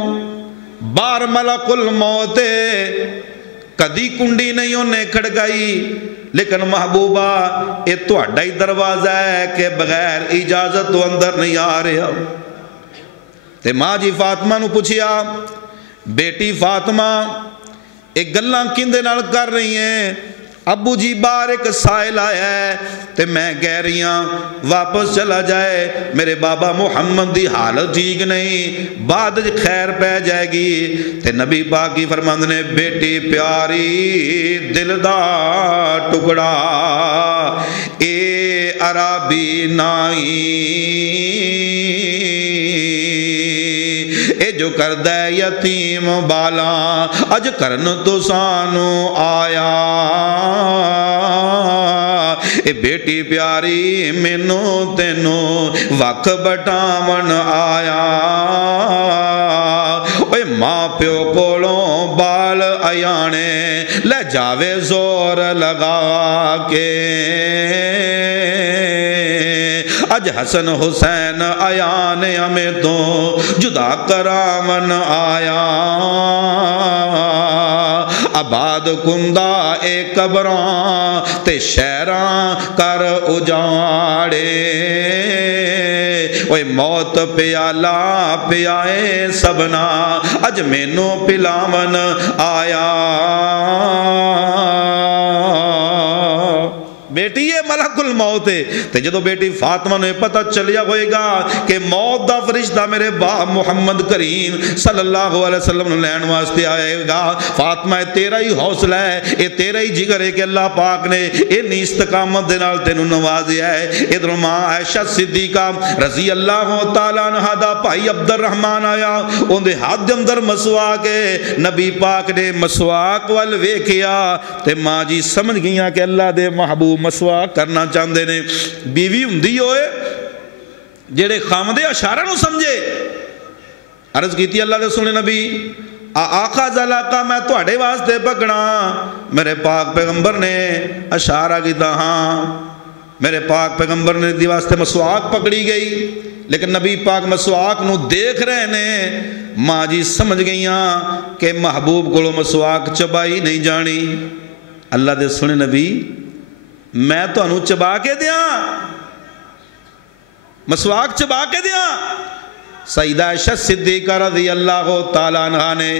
بار ملک الموت کدی کنڈی نہیں انہیں کھڑکائی، لیکن محبوبہ یہ تو اڈائی دروازہ ہے کہ بغیر اجازت تو اندر نہیں آ رہا۔ تے ماں جی فاطمہ نو پوچھیا، بیٹی فاطمہ ایک گلاں کندے نال کر رہی ہیں؟ ابو جی باہر ایک سائل آیا ہے تے میں کہہ رہی ہوں واپس چلا جائے، میرے بابا محمد دی حالت ٹھیک نہیں، بعد خیر پہ جائے گی۔ تے نبی پاک کی فرماند نے بیٹی پیاری دل دا ٹکڑا اے عربی نائی، اے جو کردہ یتیم بالا اج کرن تو سانو آیا، اے بیٹی پیاری مینوں تینوں وکھ بٹاون آیا، اے ماں پیو کولوں بال ایانے لے جاوے زور لگا کے، اج حسن حسین ایان ہمیں تو جدا کراون آیا، آباد کندہ اے قبراں تے شہراں کر اجاڑے، اوے موت پیالہ پیائے سبنا اج مینوں پلاون آیا۔ بیٹی یہ ملک الموت ہے، تے جدو بیٹی فاطمہ نے پتہ چلیا ہوئے گا کہ موت دا فرشتہ میرے باپ محمد کریم صلی اللہ علیہ وسلم نے لین واسطے آئے گا، فاطمہ تیرا ہی حوصلہ ہے، یہ تیرا ہی جگر ہے کہ اللہ پاک نے انی استقامت دے نال تینوں نوازیا ہے۔ ادھر ماں عائشہ صدیقہ رضی اللہ تعالیٰ عنہ دا بھائی عبد الرحمن آیا، ان دے ہاتھ اندر مسواک ہے، نبی پاک نے مسواک وال ویکھیا تے ماں جی سمجھ گئیاں کہ اللہ دے محبوب مسواک کرنا چاہندے نے۔ بیوی ہوندی ہوئے جڑے خامدے اشارہ نو سمجھے، عرض کیتی اللہ دے سونے نبی آقا زلاقہ میں تواڈے واسطے پکڑا، میرے پاک پیغمبر نے اشارہ کیتا ہاں، میرے پاک پیغمبر نے دی واسطے مسواک پکڑی گئی، لیکن نبی پاک مسواک نو دیکھ رہے نے، ماں جی سمجھ گئیاں کہ محبوب کو مسواک چبائی نہیں جانی۔ اللہ دے سونے نبی میں تو انہوں چبا کے دیاں، مسواک چبا کے دیاں۔ سیدہ عائشہ صدیقہ رضی اللہ تعالیٰ عنہ نے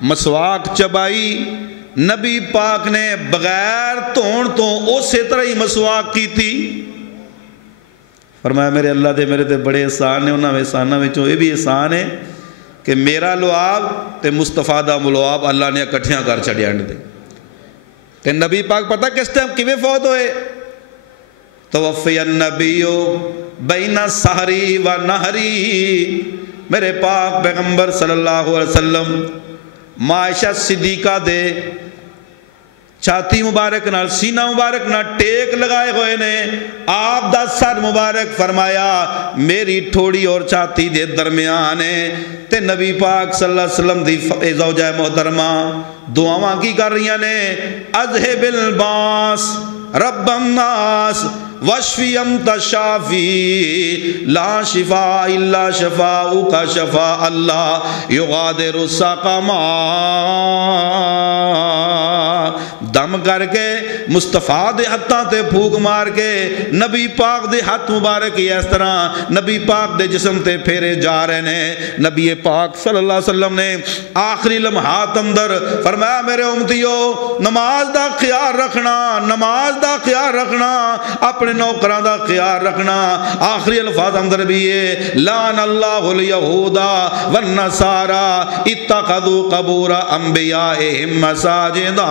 مسواک چبائی، نبی پاک نے بغیر دھون تو اسی طرح ہی مسواک کی تھی۔ فرمایا میرے اللہ دے میرے تے بڑے احسان نے، انہاں احساناں وچوں یہ بھی احسان ہے کہ میرا لعاب تے مصطفیٰ دا ملعاب اللہ نے اکٹھیاں کر چھڑیا دے۔ تے نبی پاک پتہ کس ٹائم کیویں فوت ہوئے؟ توفی النبی بین سحری و نہری، میرے پاک پیغمبر صلی اللہ علیہ وسلم ماں عائشہ صدیقہ دے چھاتی مبارک نال سینہ مبارک نال ٹیک لگائے ہوئے نے، آپ دا سر مبارک فرمایا میری ٹھوڑی اور چھاتی دے درمیان ہے، تے نبی پاک صلی اللہ علیہ وسلم دی زوجہ محترمہ دعاواں کی کر رہی نے، اذہب الباس رب الناس واشفی انت شافی لا شفاء الا شفاؤک شفاء اللہ یغادر سقما، دم کر کے مصطفیٰ دے ہتھاں تے پھوک مار کے نبی پاک دے ہاتھ مبارک اس طرح نبی پاک دے جسم تے پھیرے جا رہے نے۔ نبی پاک صلی اللہ علیہ وسلم نے آخری لمحات اندر فرمایا میرے امتیو نماز دا خیال رکھنا، نماز دا خیال رکھنا، اپنے نوکران دا خیال رکھنا۔ آخری الفاظ اندر بھی ہے لعن اللہ الیہود والنصارى اتخذوا قبور انبیائہم مساجدا۔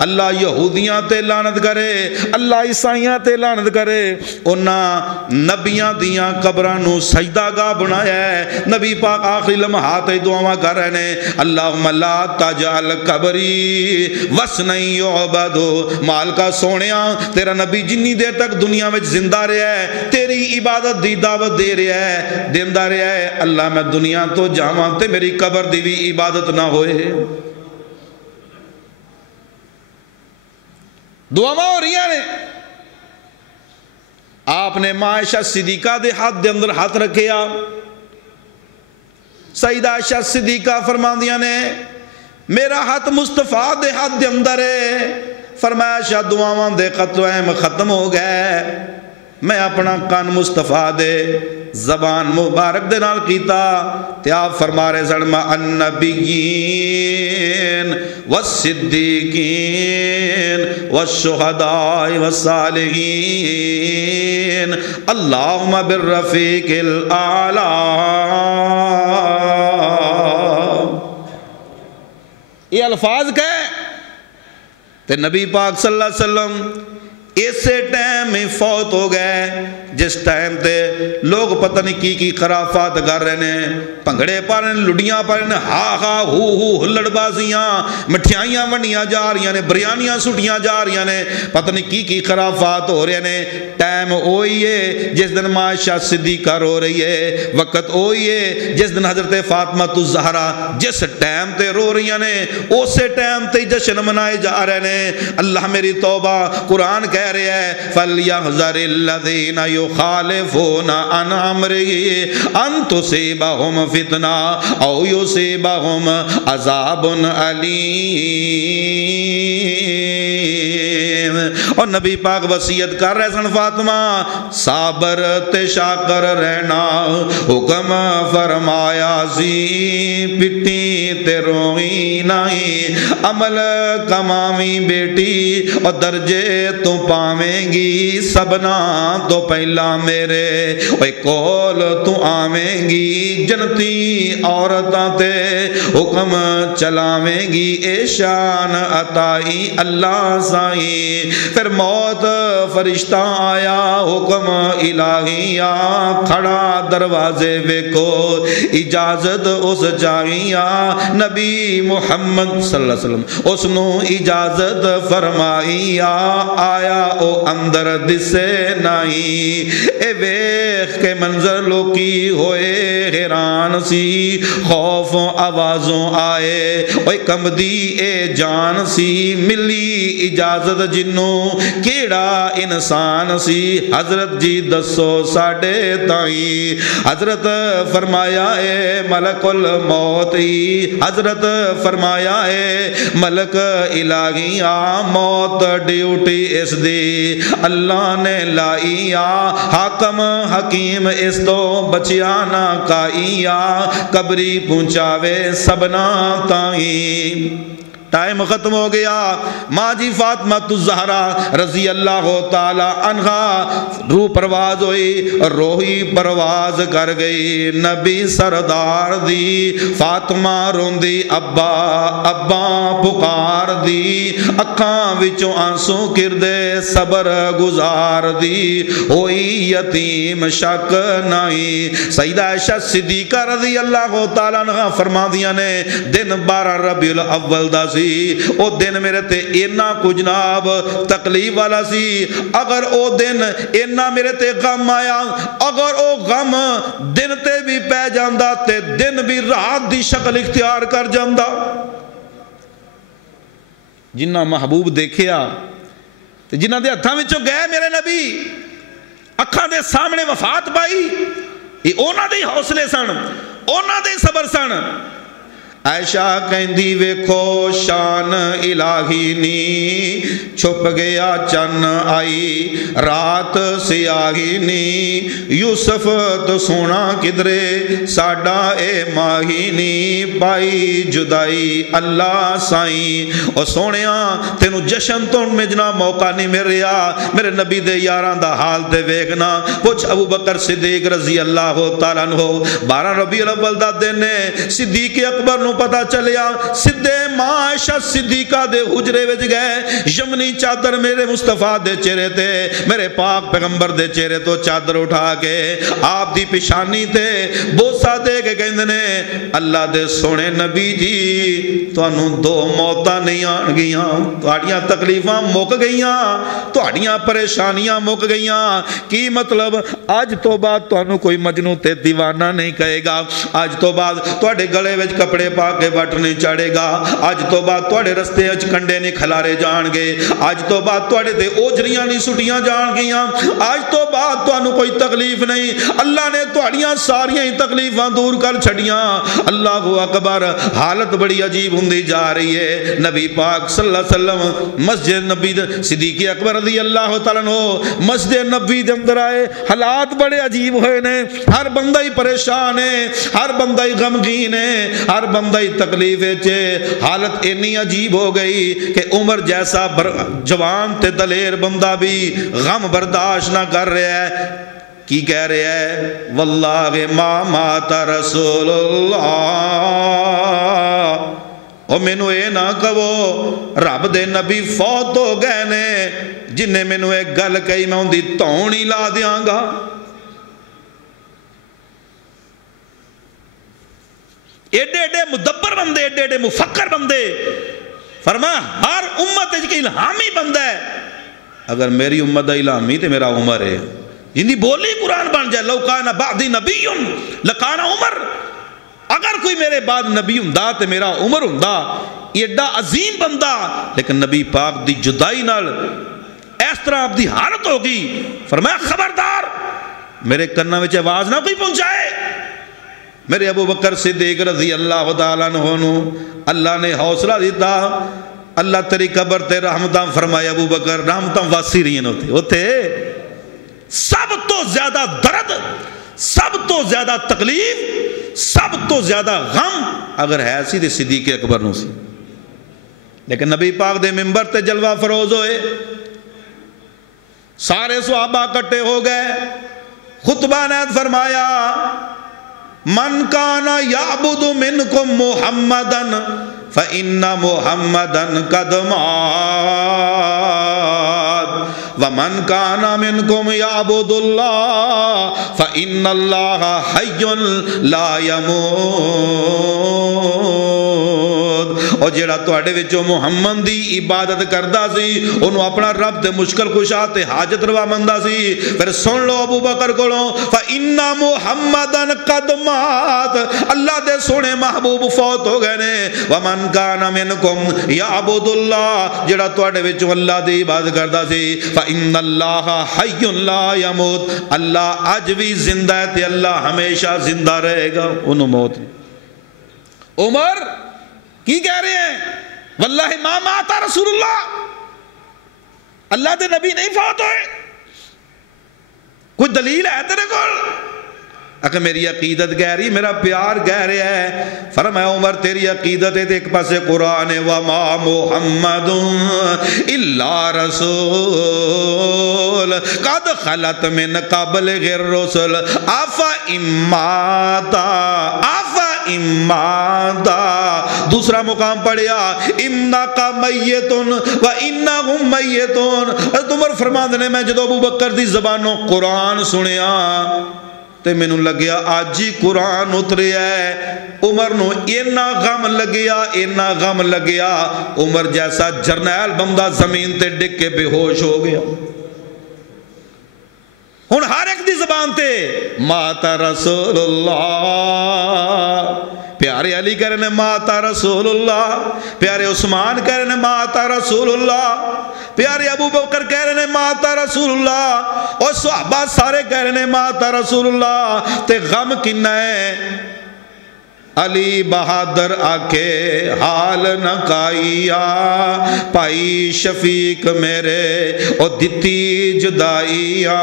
اللہ یہودیاں تے لعنت کرے، اللہ عیسائیاں تے لعنت کرے، انہاں نبیاں دیاں قبراں نو سجدہ گاہ بنایا ہے۔ نبی پاک آخری لمحات دعاواں کر رہے ہیں اللہم لا تجعل قبری وثنا یعبد۔ مالکا سونیاں تیرا نبی جنی دیر تک دنیا میں زندہ رہا ہے تیری عبادت دی دعوت دے رہا ہے، دیندہ رہا ہے، اللہ میں دنیا تو جاواں تے میری قبر دی بھی عبادت نہ ہوئے۔ دعاواں ہو رہی ہیں۔ آپ نے عائشہ صدیقہ دے ہاتھ دے اندر ہاتھ رکھیا، سیدہ عائشہ صدیقہ فرماندیاں نے میرا ہاتھ مصطفیٰ دے ہاتھ دے اندر ہے۔ فرمایا عائشہ دعاواں دے قطعہ ختم ہو گئے، میں اپنا کان مصطفیٰ دے زبان مبارک دے نال کیتا تے آپ فرما رہے سن مع النبیین والصدیقین والشہداء والصالحین اللہم بالرفیق الاعلی۔ یہ الفاظ کہے تے نبی پاک صلی اللہ علیہ وسلم اسے ٹائم میں فوت ہو گئے جس ٹائم تے لوگ پتہ نہیں کی خرافات کر رہے ہیں، پنگڑے پا رہے ہیں، لڑیاں پا رہے ہیں، ہا ہا ہو ہلڑ بازیاں، مٹھیائیاں ونیاں جا رہی ہیں، بریانیاں سٹیاں جا رہی ہیں، پتہ نہیں کی خرافات ہو رہے ہیں۔ ٹائم وہی ہے جس دن عائشہ صدیقہ رو رہی ہے، وقت وہی ہے جس دن حضرت فاطمہ الزہرا جس ٹائم تے رو رہی ہیں اسی ٹائم تے جشن منائے جا رہے ہیں۔ اللہ میری توبہ، قرآن کہہ رہے ہیں فَلْيَحْذَرِ الَّذِينَ يُخَالِفُونَ عَنْ أَمْرِهِ أَن تُصِيبَهُمْ فِتْنَةٌ أَوْ يُصِيبَهُمْ عَذَابٌ أَلِيمٌ۔ اور نبی پاک وصیت کر رہے سن فاطمہ صابر تے شاکر رہنا، حکم فرمایا سی پٹی تے روئی نہیں، عمل کماوی بیٹی اور درجے تو پاویں گی سبنا تو پہلا میرے، اے کول تو آویں گی جنتی عورتاں تے حکم چلاویں گی، اے شان عطائی اللہ سائی۔ پھر موت فرشتہ آیا، حکم الہی آ کھڑا دروازے ویکو، اجازت اس چاہیا نبی محمد صلی اللہ علیہ وسلم اس نو اجازت فرمائی آیا او اندر دسے نائی۔ اے ویخ کے منظر لوکی ہوئے حیران سی، خوف آوازوں آئے، اوے کمدی اے جان سی، ملی اجازت جنوں کیڑا انسان سی، حضرت جی دسو ساڑے تائیں۔ حضرت فرمایا اے ملک الموت، حضرت فرمایا اے ملک الہی آ موت ڈیوٹی اس دی اللہ نے لائی آ، حاکم حکیم اس تو بچیا نہ کائی آ، قبری پہنچاوے سبنا تائیں۔ ٹائم ختم ہو گیا۔ ماں جی فاطمہ الزہرا رضی اللہ تعالی عنہا روح پرواز ہوئی، روحی پرواز کر گئی، نبی سردار دی فاطمہ روندی ابا ابا پکار دی، اکھاں وچوں آنسو کردے صبر گزار دی، ہوئی یتیم شک نہیں۔ سیدہ عائشہ صدیقہ رضی اللہ تعالی عنہا فرما دیا نے دن 12 ربیع الاول دا سی، او دن میرے تے اینا کو جناب تکلیف والا سی، اگر او دن اینا میرے تے غم آیا، اگر او غم دن تے بھی پہ جاندہ تے دن بھی رات دی شکل اختیار کر جاندہ۔ جنہ محبوب دیکھیا تے جنہ دے ہتھاں وچوں گئے میرے نبی، اکھاں دے سامنے وفات پائی، یہ اونا دے حوصلے سن، اونا دے صبر سن۔ عائشہ کہندی ویکھو شان الہی نی چھپ گیا چن آئی رات سیاہی نی یوسف تو سونا کدرے ساڈا اے ماہی نی پائی جدائی اللہ سائیں او سونیاں تینو جشن تو مجنا موقع نہیں مل رہا میرے نبی دے یاران دا حال دے ویکھنا پوچھ ابو بکر صدیق رضی اللہ تعالیٰ عنہ 12 ربیع الاول دا دن صدیق اکبر نو پتا چلیا سدھے ماں عائشہ صدیقہ دے حجرے وچ گئے یمنی چادر میرے مصطفیٰ دے چہرے تے میرے پاک پیغمبر دے چہرے تو چادر اٹھا کے آپ دی پیشانی تے بوسا دے کے کہندے نے اللہ دے سونے نبی جی تانوں 2 موتاں نہیں آن گیاں تہاڈیاں تکلیفاں مک گئیاں تہاڈیاں پریشانیاں مک گئیاں کی مطلب اج تو بعد تانوں کوئی مجنوں تے دیوانہ نہیں کہے گا اج تو بعد تہاڈے گلے وچ کپڑے پا کے وٹ نہیں چڑھے گا اج تو بعد تہاڈے رستے وچ کنڈے نہیں کھلارے جان گے اج تو بعد تہاڈے تے اوجریاں نہیں سٹیاں جان گیاں اج تو بعد تانوں کوئی تکلیف نہیں اللہ نے تہاڈیاں ساریاں ہی تکلیفاں دور کر چھڑیاں اللہ اکبر حالت بڑی عجیب ہوندی جا رہی ہے نبی پاک صلی اللہ علیہ وسلم مسجد نبی صدیق اکبر رضی اللہ تعالیٰ عنہ مسجد نبی دے اندر آئے حالات بڑے عجیب ہوئے نے ہر بندہ ہی پریشان ہے ہر بندہ ہی غمگین ہے ہر بندہ ہی تکلیف ہے حالت اتنی عجیب ہو گئی کہ عمر جیسا جوان تے دلیر بندہ بھی غم برداشت نہ کر رہا ہے کی کہہ رہے ہیں واللہ ما مات رسول اللہ او مینو اے نہ کہو رب دے نبی فوت ہو گئے نے جن نے مینو ایک گل کہی میں ان دی تونی لا دیاں گا ایڈے ایڈے مدبر بندے ایڈے ایڈے مفکر بندے فرمایا ہر امت کے الہامی بندہ ہے اگر میری امت دا الہامی تے میرا عمر ہے جن دی بولی قرآن بن جائے لو کانا بعدی نبی لکانا عمر اگر کوئی میرے بعد نبی ہوندا تے میرا عمر ہوندا ایڈا عظیم بندہ لیکن نبی پاک دی جدائی نال اس طرح آپ دی حالت ہوگی فرمایا خبردار میرے کناں وچ آواز نہ کوئی پہنچائے میرے ابو بکر صدیق رضی اللہ تعالیٰ عنہ اللہ نے حوصلہ دیتا اللہ تیری قبر تے رحمتاں فرمایا ابو بکر رحمتاں واسی رہی ہوتے سب تو زیادہ درد سب تو زیادہ تکلیف سب تو زیادہ غم اگر ہے سی تے صدیق اکبر نو سی لیکن نبی پاک دے منبر تے جلوہ فروز ہوئے سارے صحابہ کٹے ہو گئے خطبہ نیت فرمایا من کانا یعبد منکم محمدن فإن محمدن قد مات ومن کانا منکم یعبد اللہ فإن اللہ حی لا یموت اور جیڑا تواڈے وچوں محمد دی عبادت کردا سی انہوں اپنا رب تے مشکل کشا تے حاجت روا مندا سی پھر سن لو ابو بکر کولوں فإن محمدن قد مات اللہ دے سونے محبوب فوت ہو گئے نے ومن کان منکم یعبد اللہ جیڑا تواڈے وچوں اللہ دی عبادت کردا سی فإن اللہ حی لا یموت اللہ اج بھی زندہ ہے تے اللہ ہمیشہ زندہ رہے گا انہوں موت نہیں عمر کی کہہ رہے ہیں واللہ ما مات رسول اللہ اللہ دے نبی نہیں فوت ہوئے کوئی دلیل ہے تیرے کول اگر میری عقیدت کہہ رہی میرا پیار کہہ رہا ہے فرمایا عمر تیری عقیدت ہے ایک پاسے قرآن وما محمد الا رسول قد خلت من قبل الرسل افا اماتا دوسرا مقام پڑھیا انکا میتون و انہم میتون حضرت عمر فرماندے نے میں جدو ابو بکر دی زبانوں قرآن سنیا تے میں نو لگیا آج ہی قرآن اترے ہے عمر نو اینا غم لگیا عمر جیسا جرنیل بندہ زمین تے ڈک کے بے ہوش ہو گیا ہن ہر ایک دی زبان تے ماتا رسول اللہ پیارے علی کہہ رہے ہیں ماتا رسول اللہ پیارے عثمان کہہ رہے ہیں ماتا رسول اللہ پیارے ابو بکر کہہ رہے ہیں ماتا رسول اللہ اور صحابہ سارے کہہ رہے ہیں ماتا رسول اللہ تے غم کنہ ہے علی بہادر آکے حال نہ کائیا پائی شفیق میرے او دتی جدائیا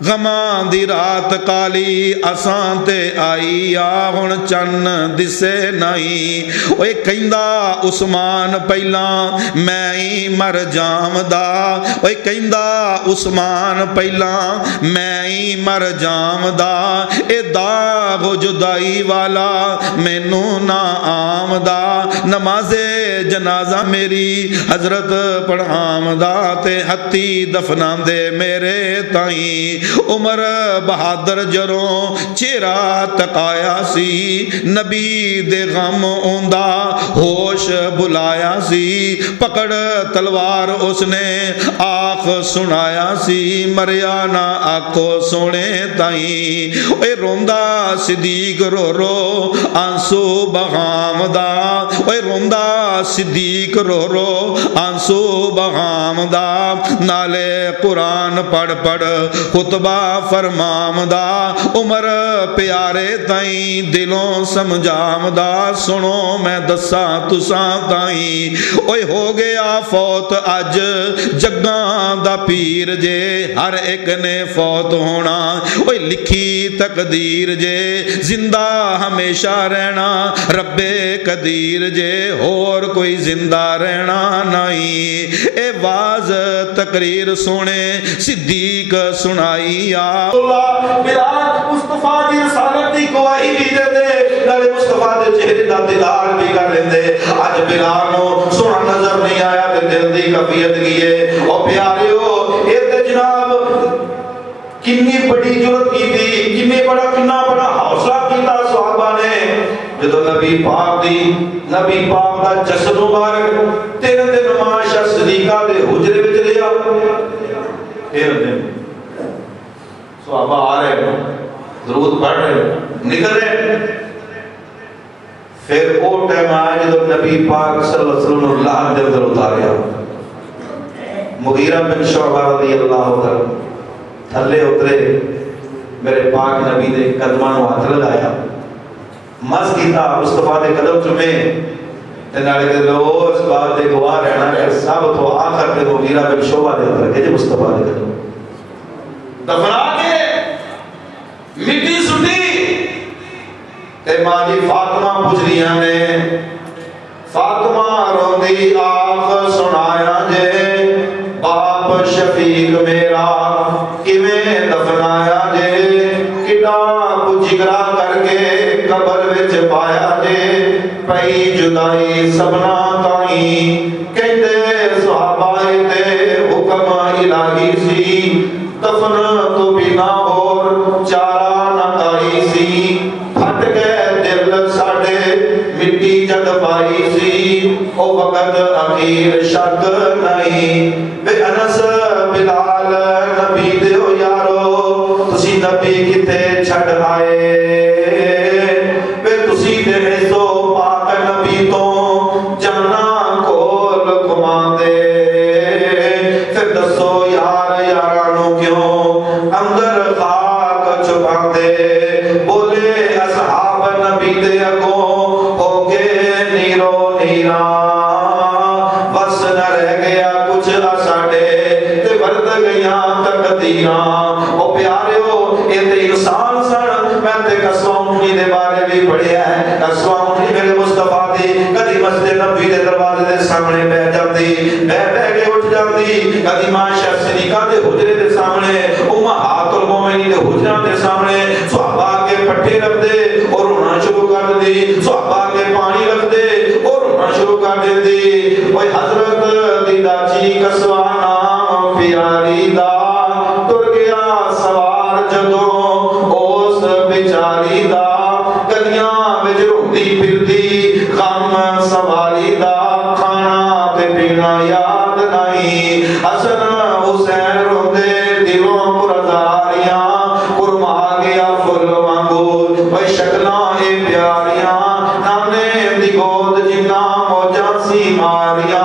غماں دی رات کالی اساں تے آئی آ ہن چن دسے نہیں اوے کہندا عثمان پہلاں میں ہی مر جامدا اوے کہندا عثمان پہلاں میں ہی مر جامدا اے داغ جدائی والا مینوں نہ آمدا نماز جنازہ میری حضرت پڑھامدا تے ہتھی دفنا دے میرے تائیں عمر بہادر جروں چہرہ تکایا سی نبی دے غم اوندا ہوش بلایا سی پکڑ تلوار اس نے آخ سنایا سی مریا نہ آکھو سونے تائیں اے روندا صدیق رو رو آنسو بغامدا اے روندا صدیق رو رو آنسو بغامدا نالے قرآن پڑھ پڑھ خطبہ فرمامدا عمر پیارے تائیں دلوں سمجھامدا سنو میں دساں تساں تائیں اوے ہو گیا فوت اج جگاں دا پیر جے ہر ایک نے فوت ہونا اوے لکھی تقدیر جے زندہ ہمیشہ رہنا رب قدیر جے اور کوئی زندہ رہنا نہیں اے واز تقریر سونے صدیق سنائی اللہ بلال مصطفیٰ دی رسالت دی گواہی بھی دے دے نالے مصطفیٰ دے چہرے دا دیدار بھی کر لیندے اج بلال نو سونا نظر نہیں آیا تے دل دی کفیت کیے او پیاریو اے تے جناب کنی بڑی جرت کی تھی کنا بڑا حوصلہ کیتا صحابہ نے جدو نبی پاک دا جسد مبارک تین دن معاشہ صدیقہ دے حجرے وچ لیا تین دن صحابہ آ رہے ہیں درود پڑھ رہے ہیں نکل رہے ہیں پھر وہ ٹائم آیا جدو نبی پاک صلی اللہ علیہ وسلم اللہ دے اندر اتاریا مغیرہ بن شعبہ رضی اللہ عنہ تھلے اترے میرے پاک نبی دے قدمان و ہاتھ لگایا مز کیتا مصطفیٰ دے قدم چمے تنالے کے لو اس بات دے گواہ رہنا کہ سب تو آخر دے مغیرہ بن شعبہ دے اترے کہ جی مصطفیٰ دے قدم دفنا کے مٹی سٹی تے ماں جی فاطمہ پجریاں نے فاطمہ روندی آخ سنایا جے باپ شفیق میرا کیویں دفنایا جے کڈا جگرا کر کے قبر وچ پایا جے پئی جدائی سبنا تائیں کہندے صحابہ تے حکم الہی سی دفن تو بنا اور چارہ نہ کائی سی پھٹ گئے دل ساڑے مٹی جد پائی سی او وقت اخیر شک نہیں بے انس بلال نبی دیو یارو تسی نبی کتے چھڑ آئے بے تسی دے سو پاک نبی تو جانا کول کما دے پھر دسو یار یارانو کیوں اندر خاک چھپا دے بولے اصحاب نبی دے اگوں ہو کے نیرو نیرا بس نہ رہ گیا کچھ ساڑے تے ورد گیا تقدیراں او پیاریو اے تے انسان سن میں تے قسموں دے بارے بھی پڑھیا ہے قسموں میرے مصطفیٰ دی کدی مسجد نبی دے دروازے دے سامنے بیٹھ جاندی بیٹھ کے اٹھ جاندی کدی معاشہ صدیقہ دے حجرے دے سامنے امہات المومنین دے حجرہ دے سامنے صحابہ کے پٹھے رکھ دے اور رونا شروع کر دی صحابہ کے پانی رکھ دے اور رونا شروع کر دی اوے حضرت دی داچی کسوا نام پیاری دا تر گیا سوار جدوں اس بیچاری دا گلیاں وچ روندی پھردی غم سواری دا کھانا تے پینا یاد نہیں حسن حسین روندے دلوں پرزاریاں قرما گیا فل وانگور اوے شکلاں اے پیاریاں نانے دی گود جنہ موجاں سی ماریاں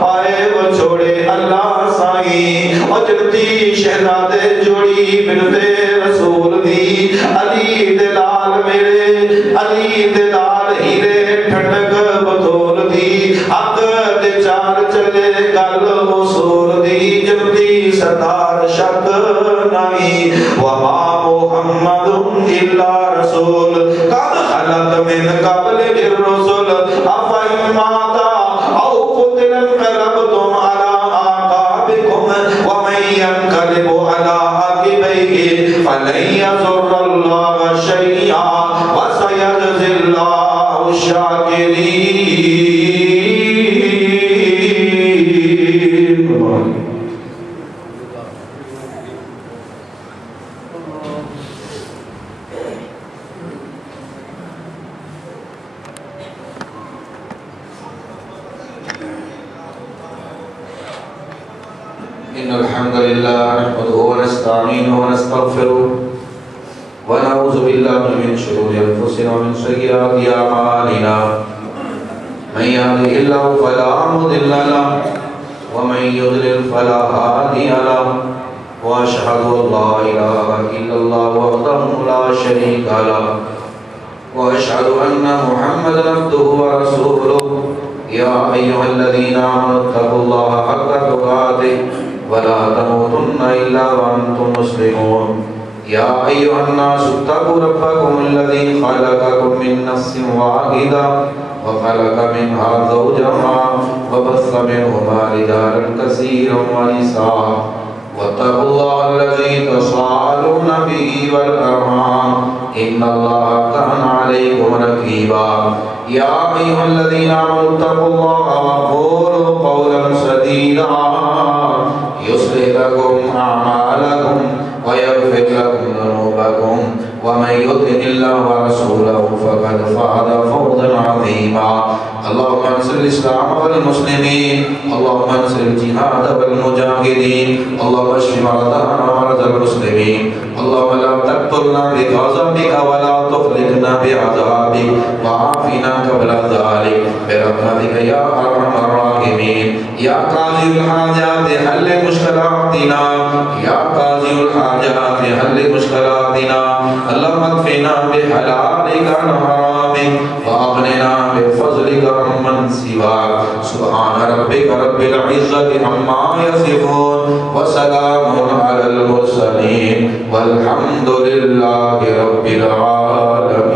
پائے وہ چھوڑے اللہ سائیں اور جلتی شہزادے جوڑی ملتے رسول دی علی دلال میرے علی دے لال ہیرے ٹھٹک بطول دی حق دے چار چلے گل وصول دی جنتی سردار شک نہیں وما محمد الا رسول قد خلت من قبل الرسل افإن مات او قتل انقلبتم على اعقابكم ومن ينقلب على عقبيه فلن يضر الله شيئا وسيجزي الله الشاكرين. إن الحمد لله نحمده ونستعينه ونستغفره ونعوذ بالله من شرور أنفسنا ومن سيئات أعمالنا من يهده الله فلا مضل له ومن يضلل فلا هادي له وأشهد أن لا إله إلا الله وحده لا شريك له وأشهد أن محمدا عبده ورسوله يا أيها الذين آمنوا اتقوا الله حق تقاته ولا تموتن إلا وأنتم مسلمون يا أيها الناس اتقوا ربكم الذي خلقكم من نفس واحدة وخلق منها زوجها وبث منهما رجالا كثيرا ونساء واتقوا الله الذي تساءلون به والأرحام إن الله كان عليكم رقيبا يا أيها الذين آمنوا اتقوا الله وقولوا قولا سديدا يصلح لكم أعمالكم ويغفر لكم ذنوبكم ومن يطع الله ورسوله فقد فاز فوزا عظيما. اللهم انصر الإسلام والمسلمين اللهم انصر الجهاد والمجاهدين اللهم اشف مرضانا ومرضى المسلمين اللهم لا تقتلنا بغضبك ولا تهلكنا بعذابك وعافنا قبل ذلك برحمتك يا أرحم الراحمين. يا قاضي الحاجات حل مشكلاتنا يا قاضي الحاجات حل مشكلاتنا اللهم اكفنا بحلالك عن حرامك واغننا بفضلك عمن سواك. سبحان ربك رب العزة عما يصفون وسلام على المرسلين والحمد لله رب العالمين.